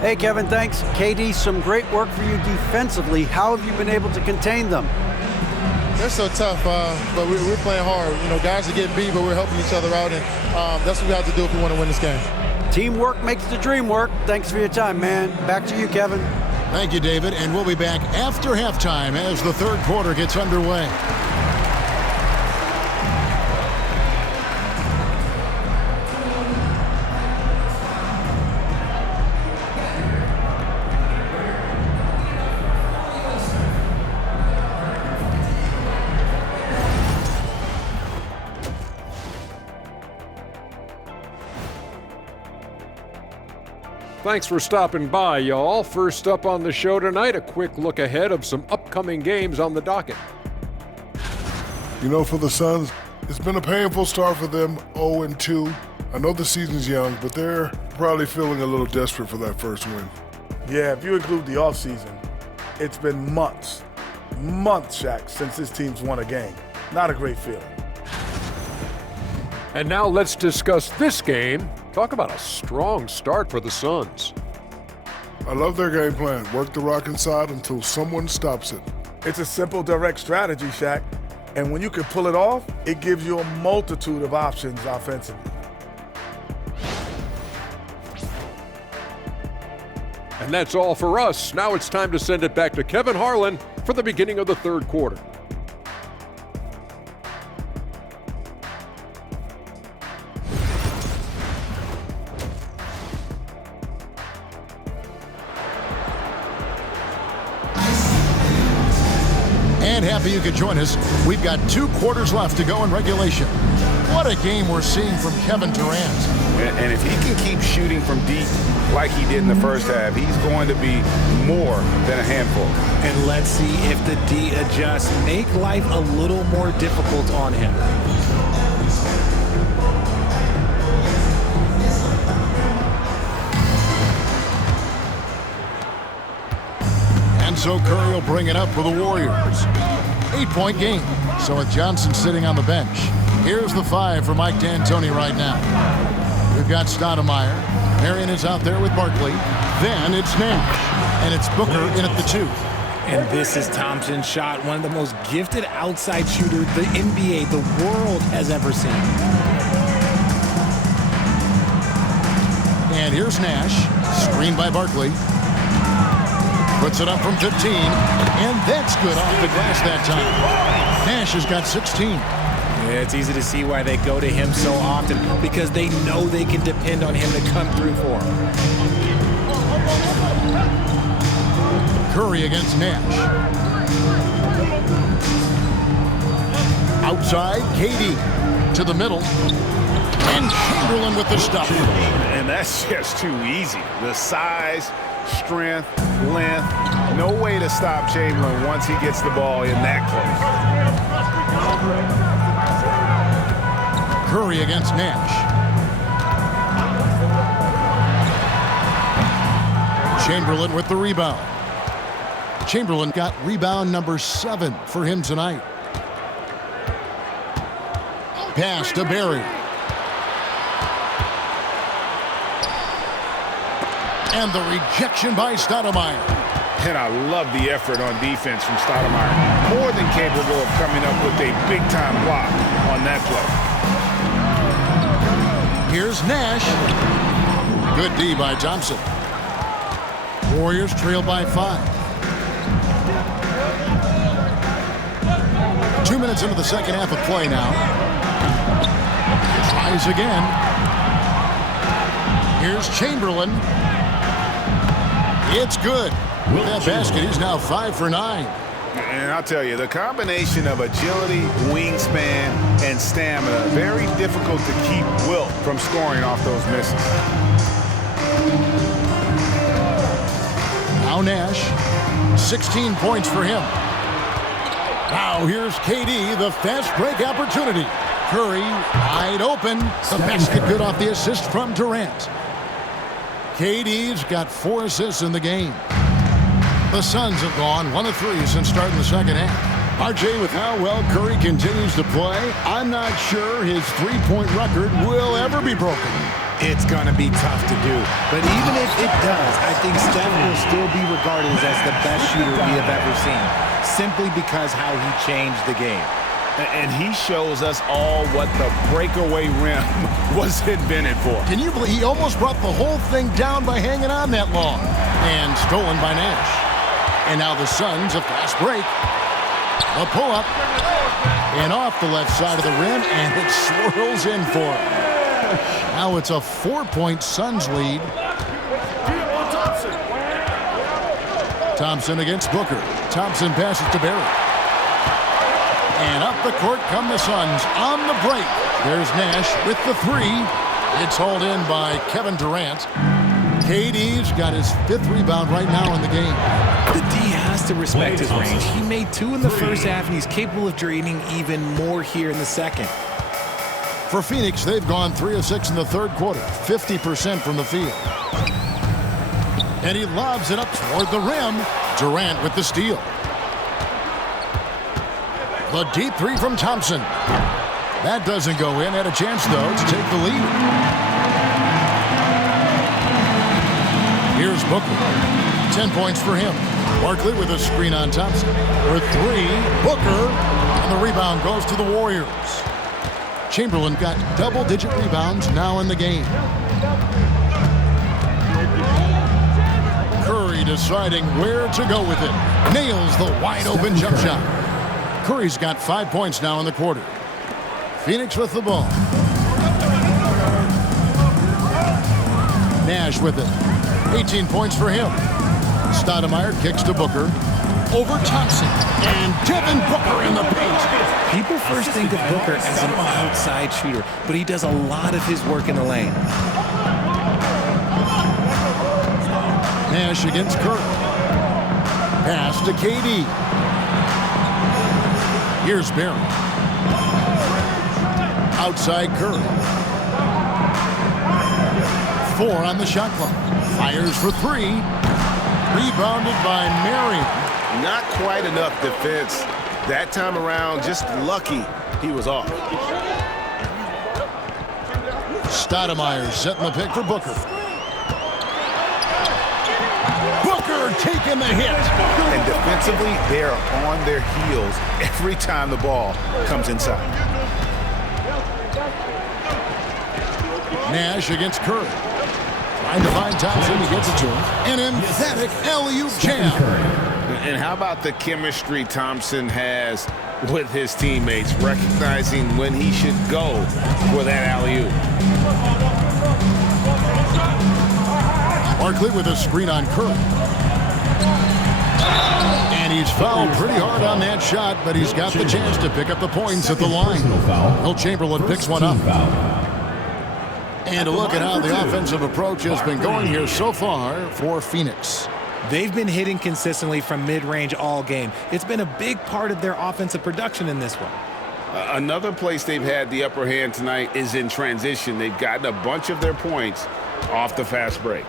Hey, Kevin, thanks. KD, some great work for you defensively. How have you been able to contain them? They're so tough, but we're playing hard. You know, guys are getting beat, but we're helping each other out, and that's what we have to do if we want to win this game. Teamwork makes the dream work. Thanks for your time, man. Back to you, Kevin. Thank you, David, and we'll be back after halftime as the third quarter gets underway. Thanks for stopping by, y'all. First up on the show tonight, a quick look ahead of some upcoming games on the docket. You know, for the Suns, it's been a painful start for them, 0-2. I know the season's young, but they're probably feeling a little desperate for that first win. Yeah, if you include the offseason, it's been months, Shaq, since this team's won a game. Not a great feeling. And now let's discuss this game. Talk about a strong start for the Suns. I love their game plan. Work the rock inside until someone stops it. It's a simple, direct strategy, Shaq. And when you can pull it off, it gives you a multitude of options offensively. And that's all for us. Now it's time to send it back to Kevin Harlan for the beginning of the third quarter. And happy you could join us. We've got 2 quarters left to go in regulation. What a game we're seeing from Kevin Durant. And if he can keep shooting from deep like he did in the first half, he's going to be more than a handful. And let's see if the D adjusts. Make life a little more difficult on him. And so Curry will bring it up for the Warriors. 8-point game. So with Johnson sitting on the bench, here's the 5 for Mike D'Antoni right now. We've got Stoudemire. Marion is out there with Barkley. Then it's Nash. And it's Booker in at the 2. And this is Thompson's shot, one of the most gifted outside shooters the NBA, the world has ever seen. And here's Nash. Screened by Barkley. Puts it up from 15, and that's good off the glass that time. Nash has got 16. Yeah, it's easy to see why they go to him so often, because they know they can depend on him to come through for them. Curry against Nash. Outside, KD to the middle. And Chamberlain with the stop. And that's just too easy. The size, strength, length, no way to stop Chamberlain once he gets the ball in that close. Curry against Nash. Chamberlain with the rebound. Chamberlain got rebound number 7 for him tonight. Pass to Barry. And the rejection by Stoudemire. And I love the effort on defense from Stoudemire. More than capable of coming up with a big-time block on that play. Here's Nash. Good D by Thompson. Warriors trail by 5. 2 minutes into the second half of play now. Tries again. Here's Chamberlain. It's good. With that basket, he's now 5 for 9. And I'll tell you, the combination of agility, wingspan, and stamina, very difficult to keep Wilt from scoring off those misses. Now Nash, 16 points for him. Now here's KD, the fast break opportunity. Curry wide open. The basket good off the assist from Durant. KD's got 4 assists in the game. The Suns have gone 1 of 3 since starting the second half. RJ, with how well Curry continues to play, I'm not sure his three-point record will ever be broken. It's going to be tough to do. But even if it does, I think Steph will still be regarded as the best shooter we have ever seen, simply because how he changed the game. And he shows us all what the breakaway rim was invented for. Can you believe he almost brought the whole thing down by hanging on that long? And stolen by Nash. And now the Suns, a fast break. A pull-up. And off the left side of the rim, and it swirls in for him. Now it's a 4-point Suns lead. Thompson against Booker. Thompson passes to Barry. And up the court come the Suns on the break. There's Nash with the 3. It's hauled in by Kevin Durant. KD's got his 5th rebound right now in the game. The D has to respect his range. He made 2 in the first half, and he's capable of draining even more here in the second. For Phoenix, they've gone 3 of 6 in the third quarter, 50% from the field. And he lobs it up toward the rim. Durant with the steal. The deep 3 from Thompson. That doesn't go in. Had a chance, though, to take the lead. Here's Booker. 10 points for him. Barkley with a screen on Thompson. For 3, Booker. And the rebound goes to the Warriors. Chamberlain got double-digit rebounds now in the game. Curry deciding where to go with it. Nails the wide-open jump shot. Curry's got 5 points now in the quarter. Phoenix with the ball. Nash with it. 18 points for him. Stoudemire kicks to Booker. Over Thompson. And Devin Booker in the paint. People first think of Booker as an outside shooter, but he does a lot of his work in the lane. Nash against Curry. Pass to KD. Here's Barry. Outside Curry. 4 on the shot clock. Fires for 3. Rebounded by Marion. Not quite enough defense. That time around, just lucky he was off. Stoudemire setting the pick for Booker. Booker taking the hit. And defensively, they are on their heels every time the ball comes inside. Nash against Curry. Trying to find Thompson. He gets it to him. An emphatic alley-oop jam. And how about the chemistry Thompson has with his teammates, recognizing when he should go for that alley-oop. Barkley with a screen on Curry. And he's fouled pretty hard on that shot, but he's got the chance to pick up the points at the line. Will Chamberlain picks one up. And a look at how the offensive approach has been going here so far for Phoenix. They've been hitting consistently from mid-range all game. It's been a big part of their offensive production in this one. Another place they've had the upper hand tonight is in transition. They've gotten a bunch of their points off the fast break.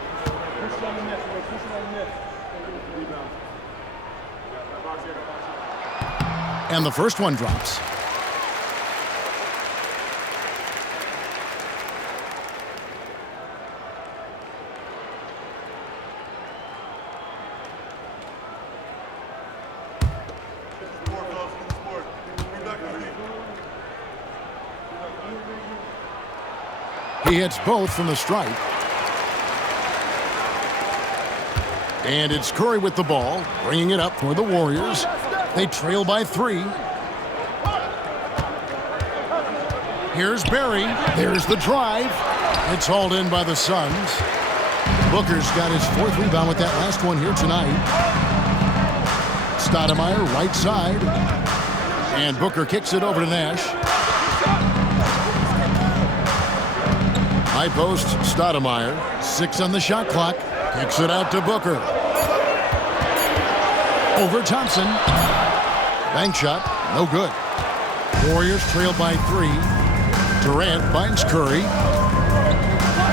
And the first one drops. He hits both from the stripe. And it's Curry with the ball, bringing it up for the Warriors. They trail by 3. Here's Barry. There's the drive. It's hauled in by the Suns. Booker's got his 4th rebound with that last one here tonight. Stoudemire, right side. And Booker kicks it over to Nash. High post, Stoudemire. 6 on the shot clock. Kicks it out to Booker. Over Thompson. Bank shot, no good. Warriors trail by 3. Durant finds Curry.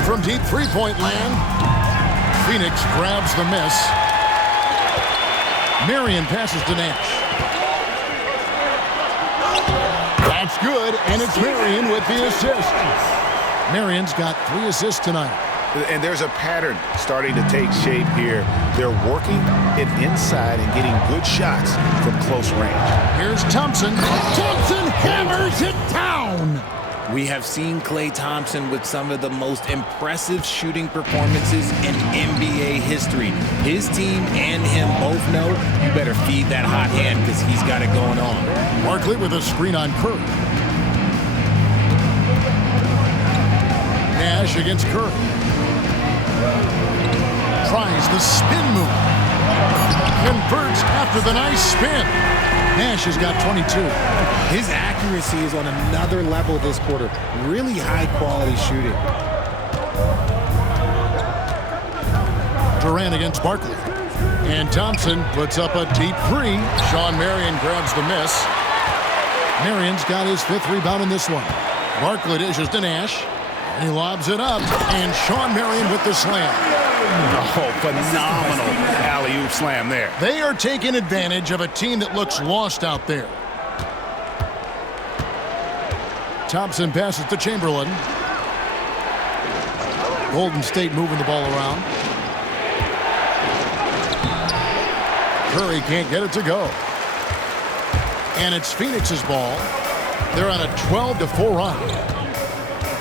From deep three-point land, Phoenix grabs the miss. Marion passes to Nash. That's good, and it's Marion with the assist. Marion's got 3 assists tonight. And there's a pattern starting to take shape here. They're working it inside and getting good shots from close range. Here's Thompson. Thompson hammers it down. We have seen Klay Thompson with some of the most impressive shooting performances in NBA history. His team and him both know you better feed that hot hand because he's got it going on. Barkley with a screen on Curry. Nash against Curry. Tries the spin move. Converts after the nice spin. Nash has got 22. His accuracy is on another level this quarter. Really high quality shooting. Durant against Barkley. And Thompson puts up a deep 3. Sean Marion grabs the miss. Marion's got his 5th rebound in this one. Barkley dishes to Nash. He lobs it up, and Sean Marion with the slam. Oh, phenomenal alley-oop slam there. They are taking advantage of a team that looks lost out there. Thompson passes to Chamberlain. Golden State moving the ball around. Curry can't get it to go. And it's Phoenix's ball. They're on a 12-4 run.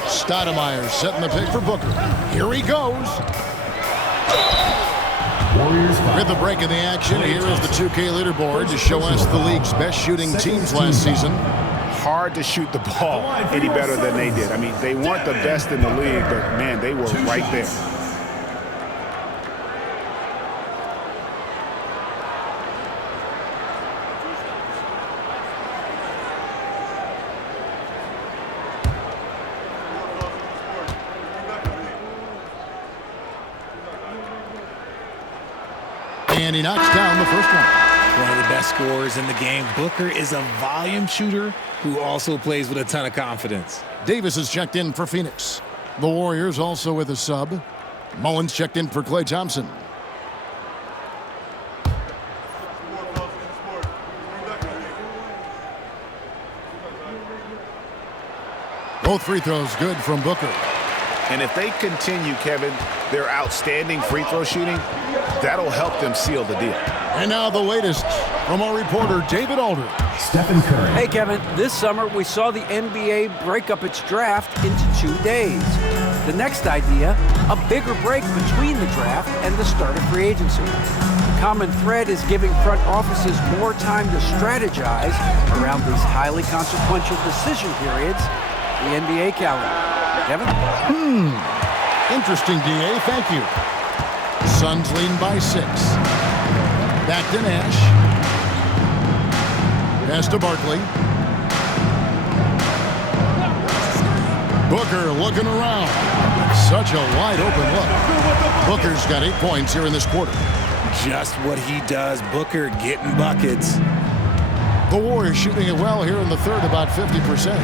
Stoudemire setting the pick for Booker. Here he goes. With the break in the action, here is the 2K leaderboard to show us the league's best shooting teams last season. Hard to shoot the ball any better than they did. I mean, they weren't the best in the league, but, man, they were right there. And he knocks down the first one. One of the best scorers in the game. Booker is a volume shooter who also plays with a ton of confidence. Davis is checked in for Phoenix. The Warriors also with a sub. Mullins checked in for Klay Thompson. Both free throws good from Booker. And if they continue, Kevin, their outstanding free throw shooting, that'll help them seal the deal. And now the latest from our reporter, David Alder. Stephen Curry. Hey, Kevin, this summer we saw the NBA break up its draft into 2 days. The next idea, a bigger break between the draft and the start of free agency. The common thread is giving front offices more time to strategize around these highly consequential decision periods, the NBA calendar. Kevin? Interesting, DA. Thank you. Suns leading by 6. Back to Nash. Pass to Barkley. Booker looking around. Such a wide open look. Booker's got 8 points here in this quarter. Just what he does. Booker getting buckets. The Warriors shooting it well here in the third, about 50%.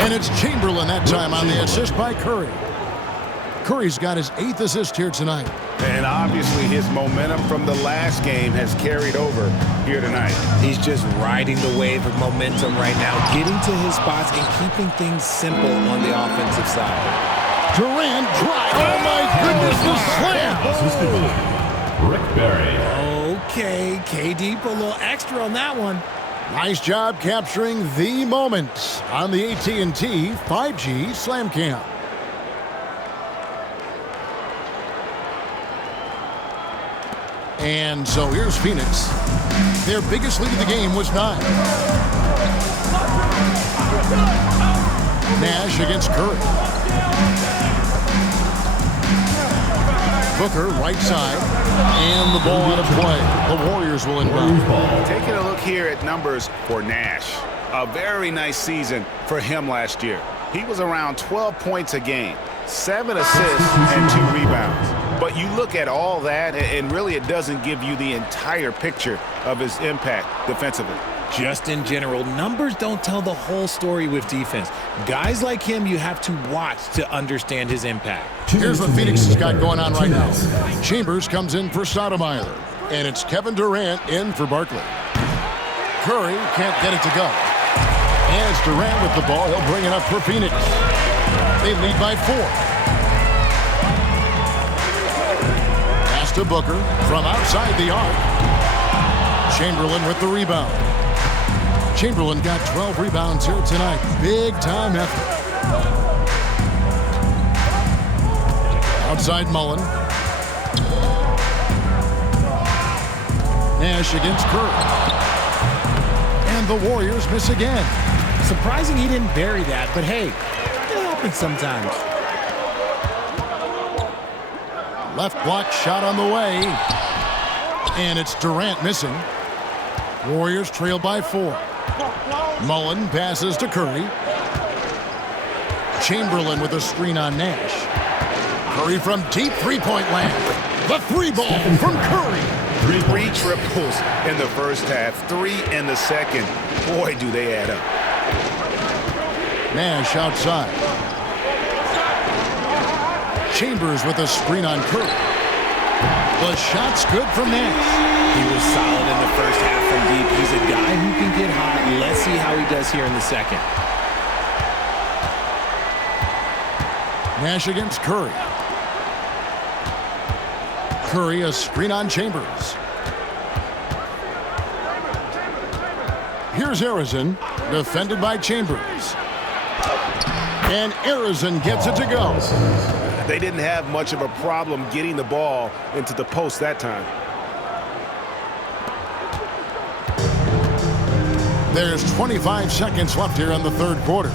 And it's Chamberlain that time on the assist by Curry. Curry's got his 8th assist here tonight. And obviously his momentum from the last game has carried over here tonight. He's just riding the wave of momentum right now, getting to his spots and keeping things simple on the offensive side. Durant drive. Oh, my goodness, the slam. Assisted by Rick Barry. Okay, KD put a little extra on that one. Nice job capturing the moment on the AT&T 5G Slam Cam. And so here's Phoenix. Their biggest lead of the game was 9. Nash against Curry. Booker, right side, and the ball out of play. The Warriors will inbound. Taking a look here at numbers for Nash. A very nice season for him last year. He was around 12 points a game, 7 assists, and 2 rebounds. But you look at all that, and really it doesn't give you the entire picture of his impact defensively. Just in general, numbers don't tell the whole story with defense. Guys like him, you have to watch to understand his impact. Here's what Phoenix has got going on right now. Chambers comes in for Sotomayor, and it's Kevin Durant in for Barkley. Curry can't get it to go. And it's Durant with the ball. He'll bring it up for Phoenix. They lead by 4. Pass to Booker from outside the arc. Chamberlain with the rebound. Chamberlain got 12 rebounds here tonight. Big time effort. Outside Mullen. Nash against Curry. And the Warriors miss again. Surprising he didn't bury that, but hey, it happens sometimes. Left block shot on the way. And it's Durant missing. Warriors trail by 4. Mullen passes to Curry. Chamberlain with a screen on Nash. Curry from deep three-point land. The 3 ball from Curry. 3 triples in the first half, 3 in the second. Boy, do they add up. Nash outside. Chambers with a screen on Curry. The shot's good from Nash. He was solid in the first half from deep. He's a guy who can get hot. Let's see how he does here in the second. Nash against Curry. Curry, a screen on Chambers. Here's Arizon, defended by Chambers. And Arizon gets it to go. They didn't have much of a problem getting the ball into the post that time. There's 25 seconds left here in the third quarter.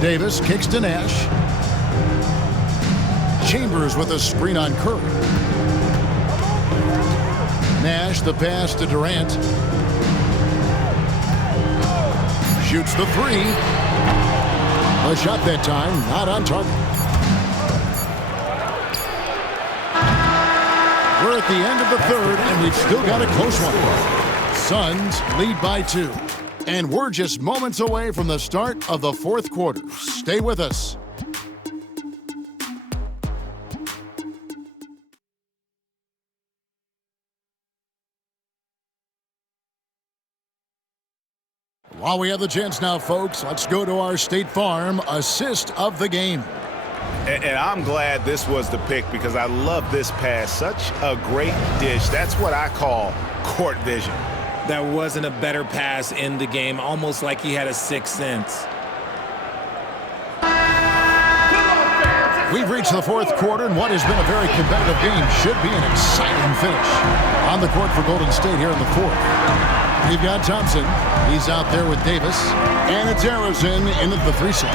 Davis kicks to Nash. Chambers with a screen on Curry. Nash the pass to Durant. Shoots the 3. A shot that time, not on target. We're at the end of the third, and we've still got a close one. Suns lead by 2. And we're just moments away from the start of the fourth quarter. Stay with us. While we have the chance now, folks, let's go to our State Farm assist of the game. And I'm glad this was the pick because I love this pass. Such a great dish. That's what I call court vision. There wasn't a better pass in the game, almost like he had a sixth sense. We've reached the fourth quarter, and what has been a very competitive game should be an exciting finish. On the court for Golden State here in the fourth. We've got Thompson. He's out there with Davis. And it's Arizon into the 3 side.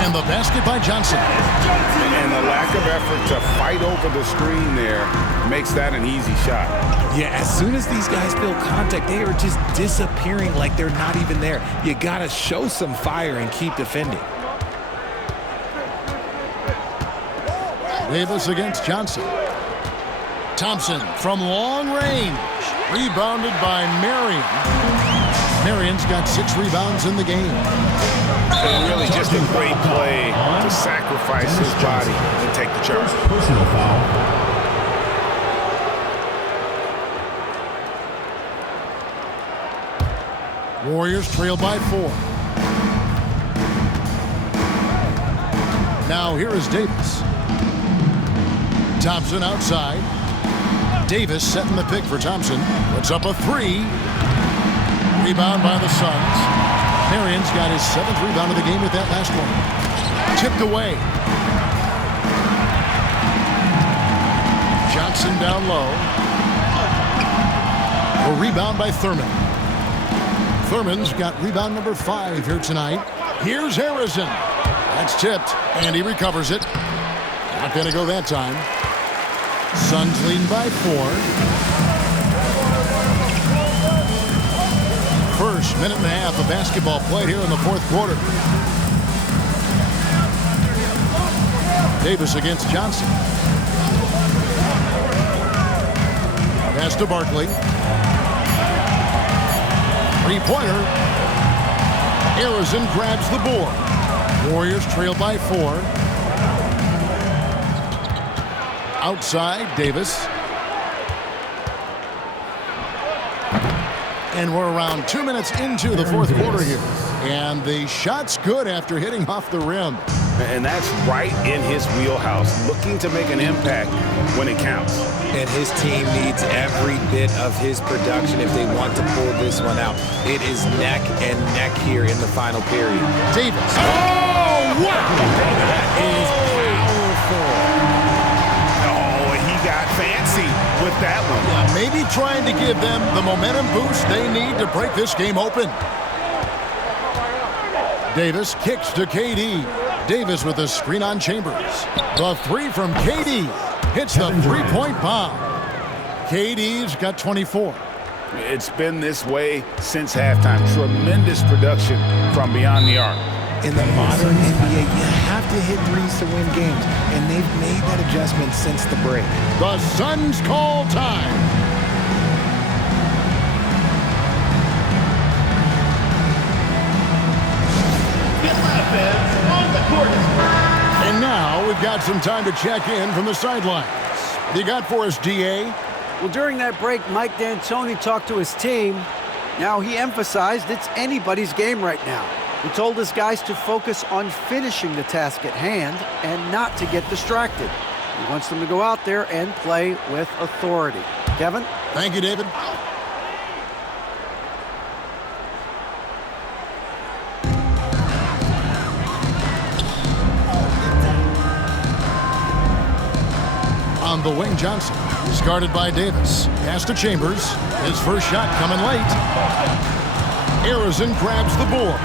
And the basket by Johnson. And the lack of effort to fight over the screen there makes that an easy shot. Yeah, as soon as these guys feel contact, they are just disappearing like they're not even there. You got to show some fire and keep defending. Davis against Johnson. Thompson from long range. Rebounded by Marion. Marion's got 6 rebounds in the game. And really just a great play to sacrifice his body and take the charge. Personal foul. Warriors trail by 4. Now here is Davis. Thompson outside. Davis setting the pick for Thompson. Puts up a 3. Rebound by the Suns. Marion's got his 7th rebound of the game with that last one. Tipped away. Johnson down low. A rebound by Thurman. Thurman's got rebound number 5 here tonight. Here's Harrison. That's tipped, and he recovers it. Not going to go that time. Suns leading by 4. First minute and a half of basketball played here in the fourth quarter. Davis against Johnson. Pass to Barkley. Three-pointer. Harrison grabs the board. Warriors trail by 4. Outside, Davis. And we're around 2 minutes into the fourth quarter here. And the shot's good after hitting off the rim. And that's right in his wheelhouse, looking to make an impact when it counts. And his team needs every bit of his production if they want to pull this one out. It is neck and neck here in the final period. Davis. Oh, wow! That is powerful. Oh, he got fancy with that one. Yeah, maybe trying to give them the momentum boost they need to break this game open. Davis kicks to KD. Davis with a screen on Chambers. The 3 from KD. Hits the three-point bomb. KD's got 24. It's been this way since halftime. Tremendous production from beyond the arc. In the modern NBA, you have to hit threes to win games, and they've made that adjustment since the break. The Suns call time. And now we've got some time to check in from the sidelines. You got for us, DA? Well, during that break, Mike D'Antoni talked to his team. Now he emphasized it's anybody's game right now. He told his guys to focus on finishing the task at hand and not to get distracted. He wants them to go out there and play with authority. Kevin? Thank you, David. On the wing, Johnson. He's guarded by Davis. Pass to Chambers. His first shot coming late. Harrison grabs the board.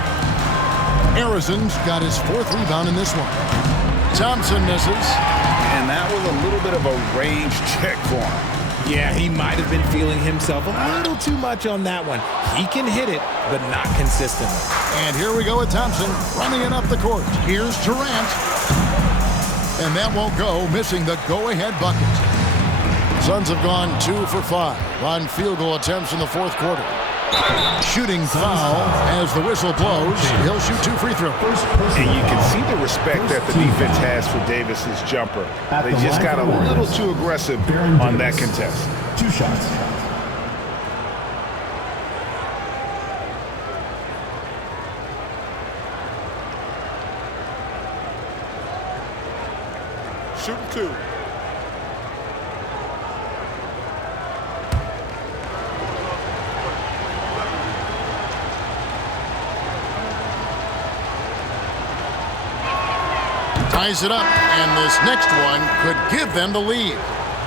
Harrison's got his 4th rebound in this one. Thompson misses. And that was a little bit of a range check for him. Yeah, he might have been feeling himself a little too much on that one. He can hit it, but not consistently. And here we go with Thompson running it up the court. Here's Durant. And that won't go, missing the go-ahead bucket. Suns have gone 2 for 5 on field goal attempts in the fourth quarter. Shooting foul as the whistle blows. He'll shoot 2 free throws. And you can see the respect that the defense has for Davis's jumper. They just got a little too aggressive on that contest. 2 shots. Shooting 2. Ties it up, and this next one could give them the lead.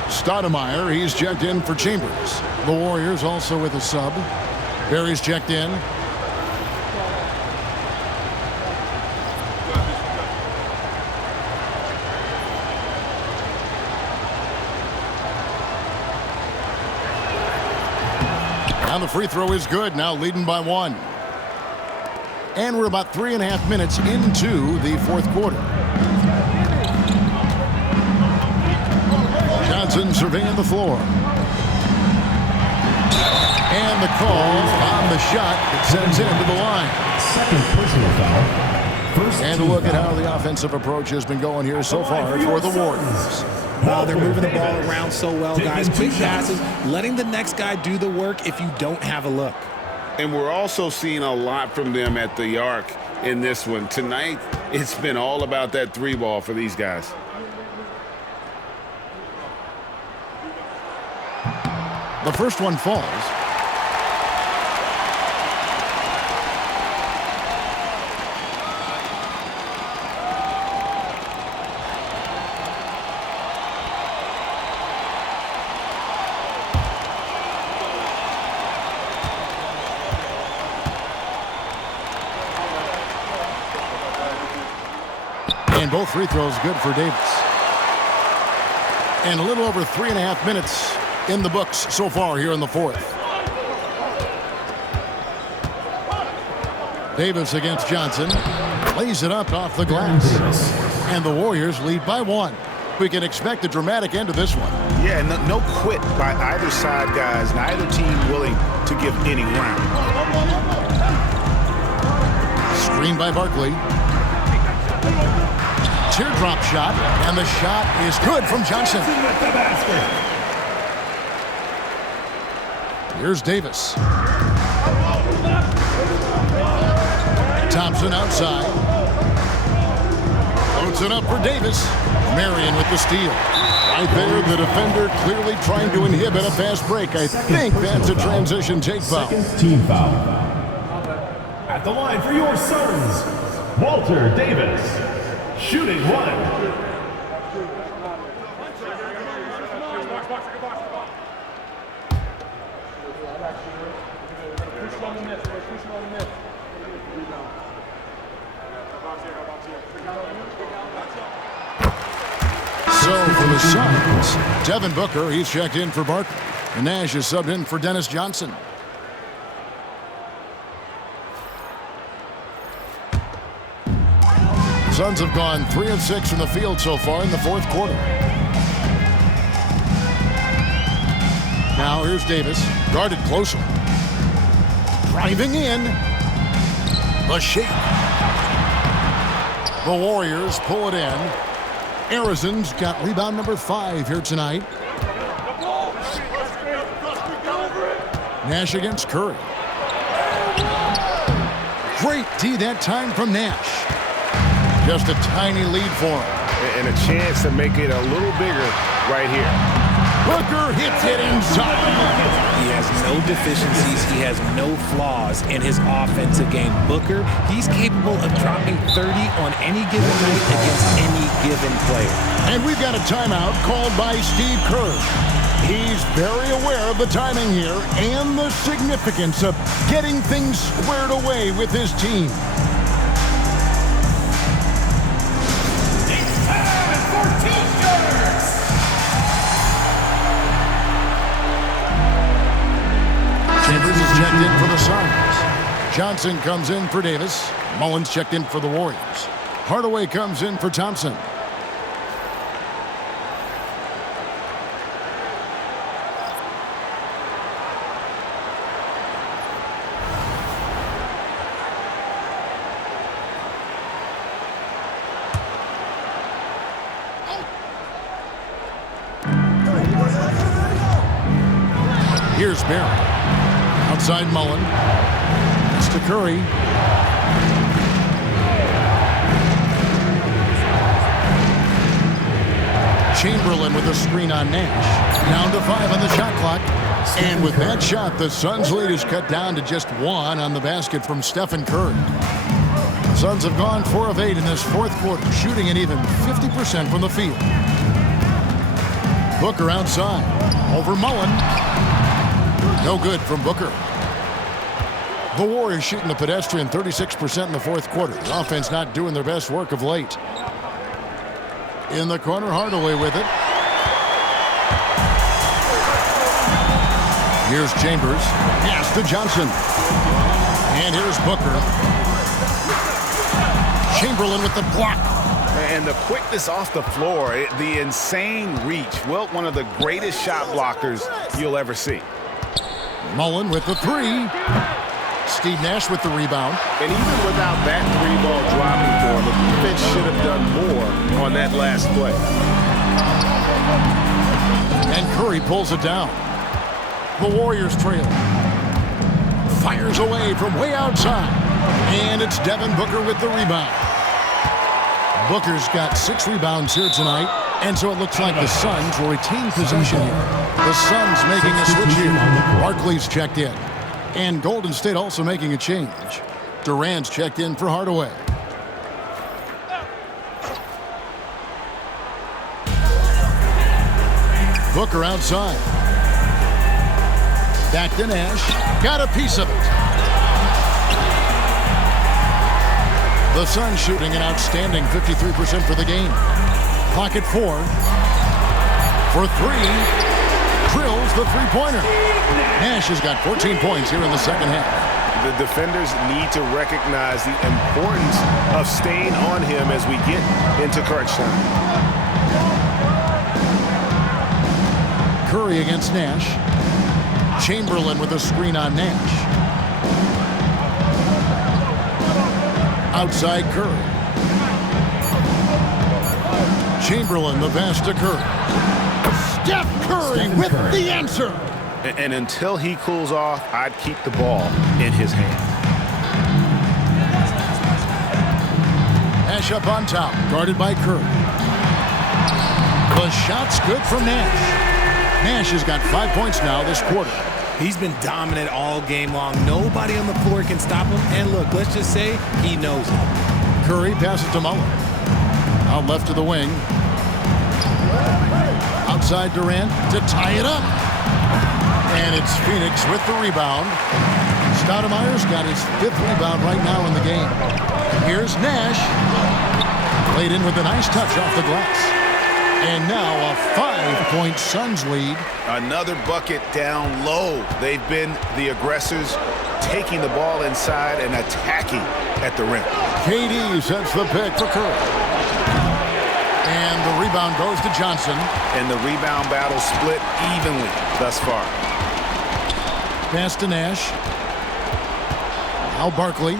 Stoudemire, he's checked in for Chambers. The Warriors also with a sub. Barry's checked in. And the free throw is good, now leading by 1. And we're about 3.5 minutes into the fourth quarter. Johnson surveying the floor. And the call on the shot that sends him to the line. Second personal foul. And a look at how the offensive approach has been going here so far for the Warriors. Wow, they're moving the ball around so well, guys. Quick passes, letting the next guy do the work if you don't have a look. And we're also seeing a lot from them at the arc in this one. Tonight, it's been all about that three ball for these guys. The first one falls. And both free throws good for Davis. And a little over 3.5 minutes in the books so far here in the fourth. Davis against Johnson. Lays it up off the glass. And the Warriors lead by 1. We can expect a dramatic end to this one. Yeah, no quit by either side, guys. Neither team willing to give any ground. Screen by Barkley. Teardrop shot, and the shot is good from Johnson. Here's Davis. Thompson outside. Loads it up for Davis. Marion with the steal. Right there, the defender clearly trying to inhibit a fast break. I think that's a transition take foul. Second team foul. At the line for your Suns, Walter Davis. Shooting 1. So for the Suns, Devin Booker, he's checked in for Barkley. And Nash is subbed in for Dennis Johnson. Suns have gone 3 of 6 from the field so far in the fourth quarter. Now here's Davis, guarded closer. Driving in. The shake. The Warriors pull it in. Arizon's got rebound number 5 here tonight. Nash against Curry. Great D that time from Nash. Just a tiny lead for him. And a chance to make it a little bigger right here. Booker hits it inside. He has no deficiencies. He has no flaws in his offensive game. Booker, he's capable of dropping 30 on any given night against any given player. And we've got a timeout called by Steve Kerr. He's very aware of the timing here and the significance of getting things squared away with his team. Chambers is checked in for the Suns. Johnson comes in for Davis. Mullins checked in for the Warriors. Hardaway comes in for Thompson. Here's Barry. Outside Mullen. It's to Curry. Chamberlain with a screen on Nash. Down to 5 on the shot clock. And with that shot, the Suns' lead is cut down to just 1 on the basket from Stephen Curry. The Suns have gone 4 of 8 in this fourth quarter, shooting an even 50% from the field. Booker outside. Over Mullen. No good from Booker. The Warriors shooting the pedestrian 36% in the fourth quarter. The offense not doing their best work of late. In the corner, Hardaway with it. Here's Chambers. Pass to Johnson. And here's Booker. Chamberlain with the block. And the quickness off the floor, the insane reach. Well, one of the greatest shot blockers you'll ever see. Mullen with the 3. Steve Nash with the rebound. And even without that three-ball dropping for him, the defense should have done more on that last play. And Curry pulls it down. The Warriors trail. Fires away from way outside. And it's Devin Booker with the rebound. Booker's got 6 rebounds here tonight. And so it looks like the Suns will retain possession here. The Suns making a switch here. Barkley's checked in. And Golden State also making a change. Durant's checked in for Hardaway. Booker outside. Back to Nash. Got a piece of it. The Suns shooting an outstanding 53% for the game. Clock at 4. For 3. Drills the three-pointer. Nash has got 14 points here in the second half. The defenders need to recognize the importance of staying on him as we get into crunch time. Curry against Nash. Chamberlain with a screen on Nash. Outside Curry. Chamberlain, the pass to Curry. Steph Curry with the answer. And until he cools off, I'd keep the ball in his hand. Nash up on top, guarded by Curry. The shot's good from Nash. Nash has got 5 points now this quarter. He's been dominant all game long. Nobody on the floor can stop him. And look, let's just say he knows it. Curry passes to Muller. Out left to the wing. Outside Durant to tie it up. And it's Phoenix with the rebound. Stoudemire's got his 5th rebound right now in the game. Here's Nash. Played in with a nice touch off the glass. And now a 5-point Suns lead. Another bucket down low. They've been the aggressors, taking the ball inside and attacking at the rim. KD sets the pick for Curry. And the rebound goes to Johnson. And the rebound battle split evenly thus far. Pass to Nash. Now Barkley.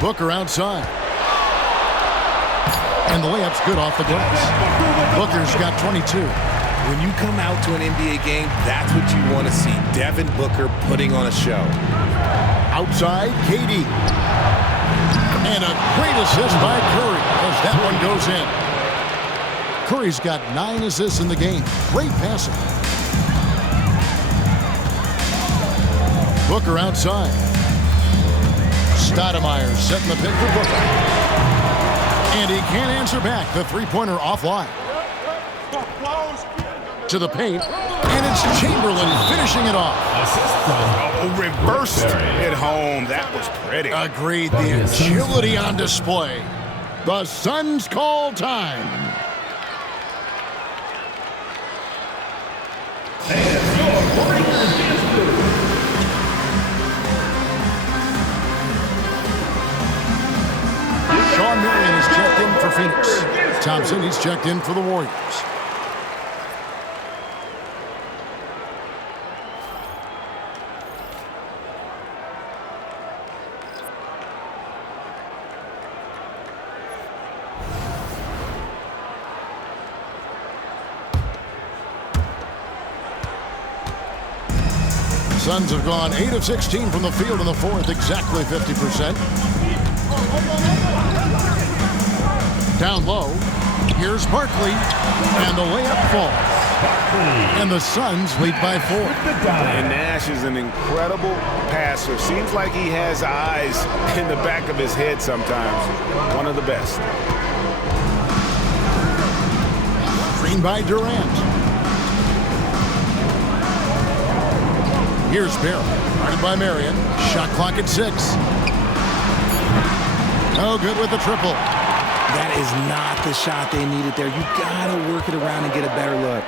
Booker outside. And the layup's good off the glass. Booker's got 22. When you come out to an NBA game, that's what you want to see. Devin Booker putting on a show. Outside, KD. And a great assist by Curry as that one goes in. Curry's got 9 assists in the game. Great passing. Booker outside. Stoudemire setting the pick for Booker. And he can't answer back. The three-pointer offline. To the paint. And it's Chamberlain finishing it off. Oh, reversed it home. That was pretty. Agreed. The agility on display. The Suns call time. Sean Marion is checked in for Phoenix. Thompson, he's checked in for the Warriors. Suns have gone 8 of 16 from the field in the fourth, exactly 50%. Down low, here's Barkley, and the layup falls. And the Suns lead by 4. And Nash is an incredible passer. Seems like he has eyes in the back of his head sometimes. One of the best. Screen by Durant. Here's Barry, guarded by Marion. Shot clock at 6. No good with the triple. That is not the shot they needed there. You gotta work it around and get a better look.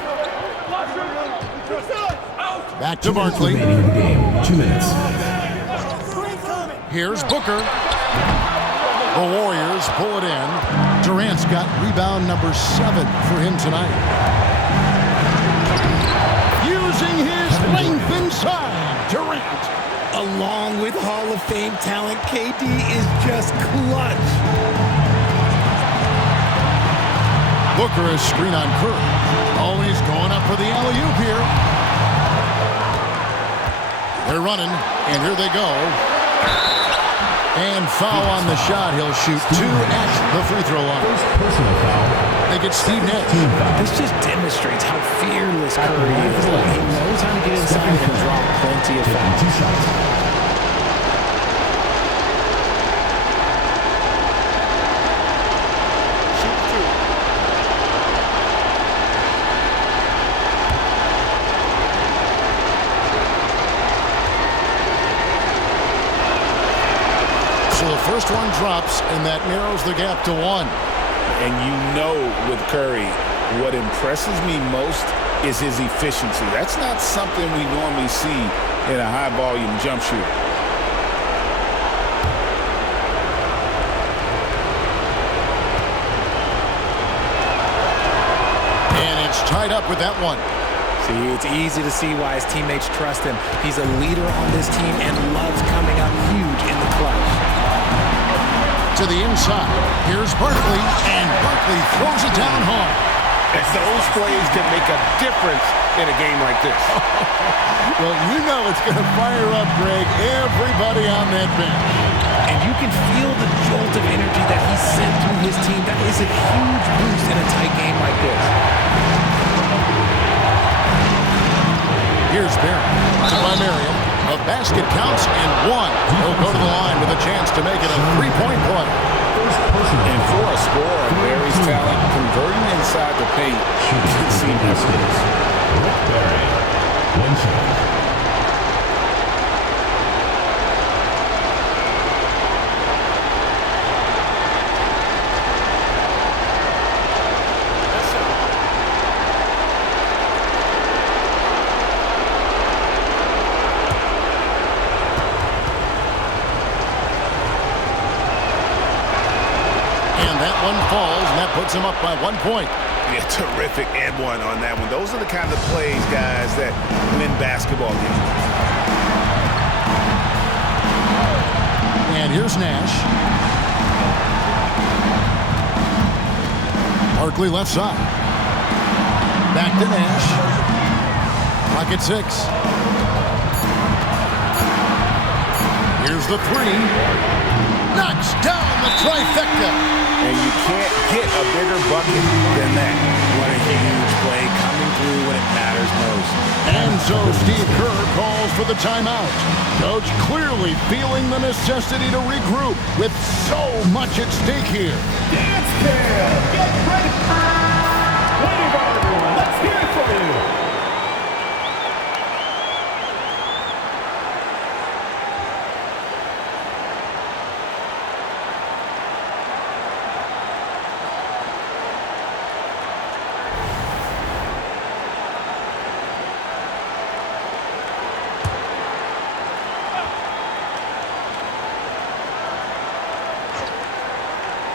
Back to Barkley. 2 minutes. Here's Booker. The Warriors pull it in. Durant's got rebound number 7 for him tonight. Length inside. Durant. Along with Hall of Fame talent, KD is just clutch. Booker is screen on Curry. Always going up for the alley-oop here. They're running, and here they go. And foul on the shot. He'll shoot 2 at the free throw line. First personal foul. They get Steve Nash. This just demonstrates how fearless Curry is. He knows how to get inside and draw plenty of fouls. 2 shots. So the first one drops, and that narrows the gap to 1. And you know with Curry, what impresses me most is his efficiency. That's not something we normally see in a high-volume jump shooter. And it's tied up with that one. See, it's easy to see why his teammates trust him. He's a leader on this team and loves coming up huge in the clutch. To the inside. Here's Barkley, and Barkley throws it down hard. And those plays can make a difference in a game like this. Well, you know it's going to fire up, Greg, everybody on that bench. And you can feel the jolt of energy that he sent through his team. That is a huge boost in a tight game like this. Here's Barry. By Marion. The basket counts and 1. He'll go to the line with a chance to make it a 3-point play. And for a scorer, Barry's talent converting inside the paint should seem effortless. Barry. 1 shot. One falls, and that puts him up by 1 point. Yeah, terrific and 1 on that one. Those are the kind of plays, guys, that win basketball games. And here's Nash. Barkley left side. Back to Nash. Clock at 6. Here's the 3. Knocks down the trifecta. And you can't get a bigger bucket than that. What a huge play coming through when it matters most. And so Steve Kerr calls for the timeout. Coach clearly feeling the necessity to regroup with so much at stake here. Dance Cam, get ready. Waiting for everyone. Let's hear it for you.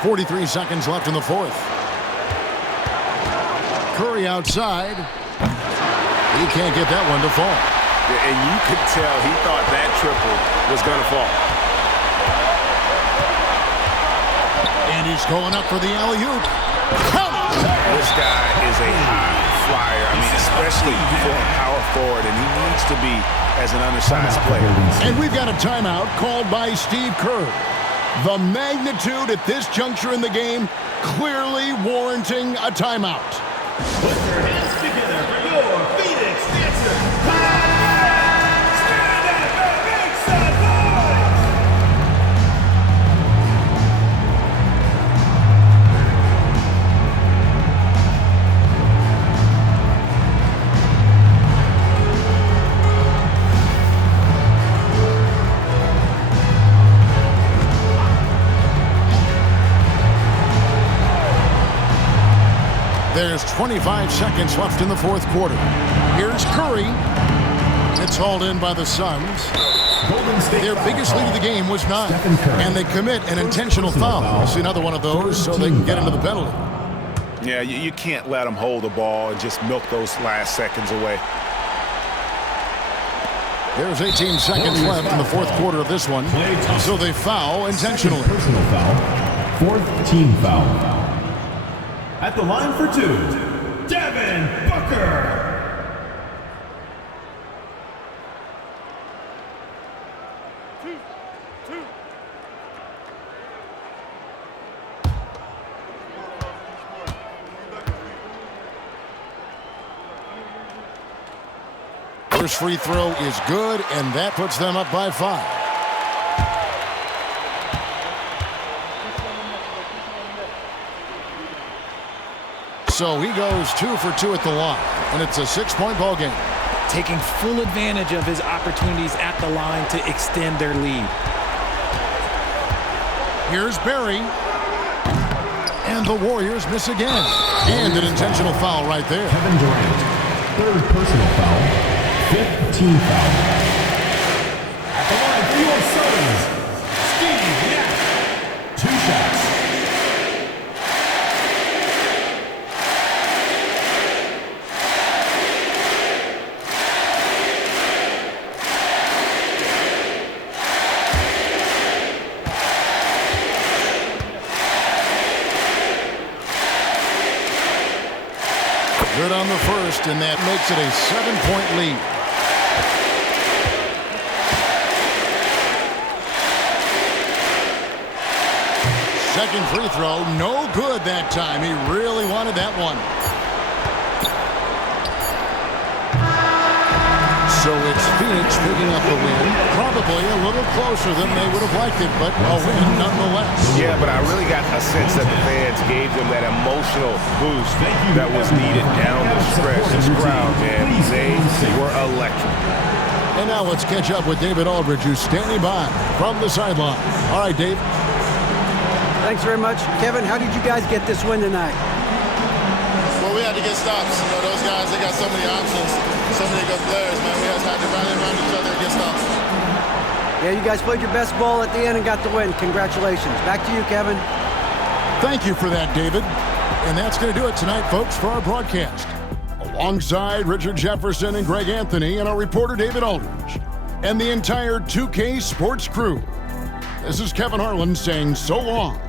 .43 seconds left in the 4th. Curry outside. He can't get that one to fall. And you could tell he thought that triple was going to fall. And he's going up for the alley-oop. This guy is a high flyer. I mean, especially for a power forward, and he needs to be as an undersized player. And we've got a timeout called by Steve Kerr. The magnitude at this juncture in the game clearly warranting a timeout. Put your hands together for your Phoenix dancer. Stand up and make some noise. There's 25 seconds left in the 4th quarter. Here's Curry. It's hauled in by the Suns. Their biggest lead of the game was 9, and they commit an intentional foul. We'll see another one of those so they can get into the penalty. Yeah, you can't let them hold the ball and just milk those last seconds away. There's 18 seconds left in the fourth quarter of this one. So they foul intentionally. Personal foul. Fourth team foul. At the line for two, Devin Booker. First free throw is good, and that puts them up by 5. So he goes 2 for 2 at the line, and it's a 6-point ball game. Taking full advantage of his opportunities at the line to extend their lead. Here's Barry. And the Warriors miss again. And an intentional foul right there. Kevin Durant. Third personal foul. Fifth team foul. At the line for your Suns, Steve Nash. 2 shots. Good on the first, and that makes it a 7-point lead. Second free throw, no good that time. He really wanted that one. So it's Phoenix picking up the win. Probably a little closer than they would have liked it, but a win nonetheless. Yeah, but I really got a sense that the fans gave them that emotional boost that was needed down the stretch. This crowd, man, they were electric. And now let's catch up with David Aldridge, who's standing by from the sideline. All right, Dave. Thanks very much. Kevin, how did you guys get this win tonight? Well, we had to get stops. You know, those guys, they got so many options, so many good players, man. We just had to rally around each other and get stops. Yeah, you guys played your best ball at the end and got the win. Congratulations. Back to you, Kevin. Thank you for that, David. And that's going to do it tonight, folks, for our broadcast. Alongside Richard Jefferson and Greg Anthony and our reporter, David Aldridge, and the entire 2K Sports crew. This is Kevin Harlan saying so long.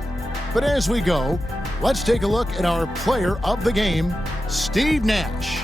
But as we go, let's take a look at our player of the game, Steve Nash.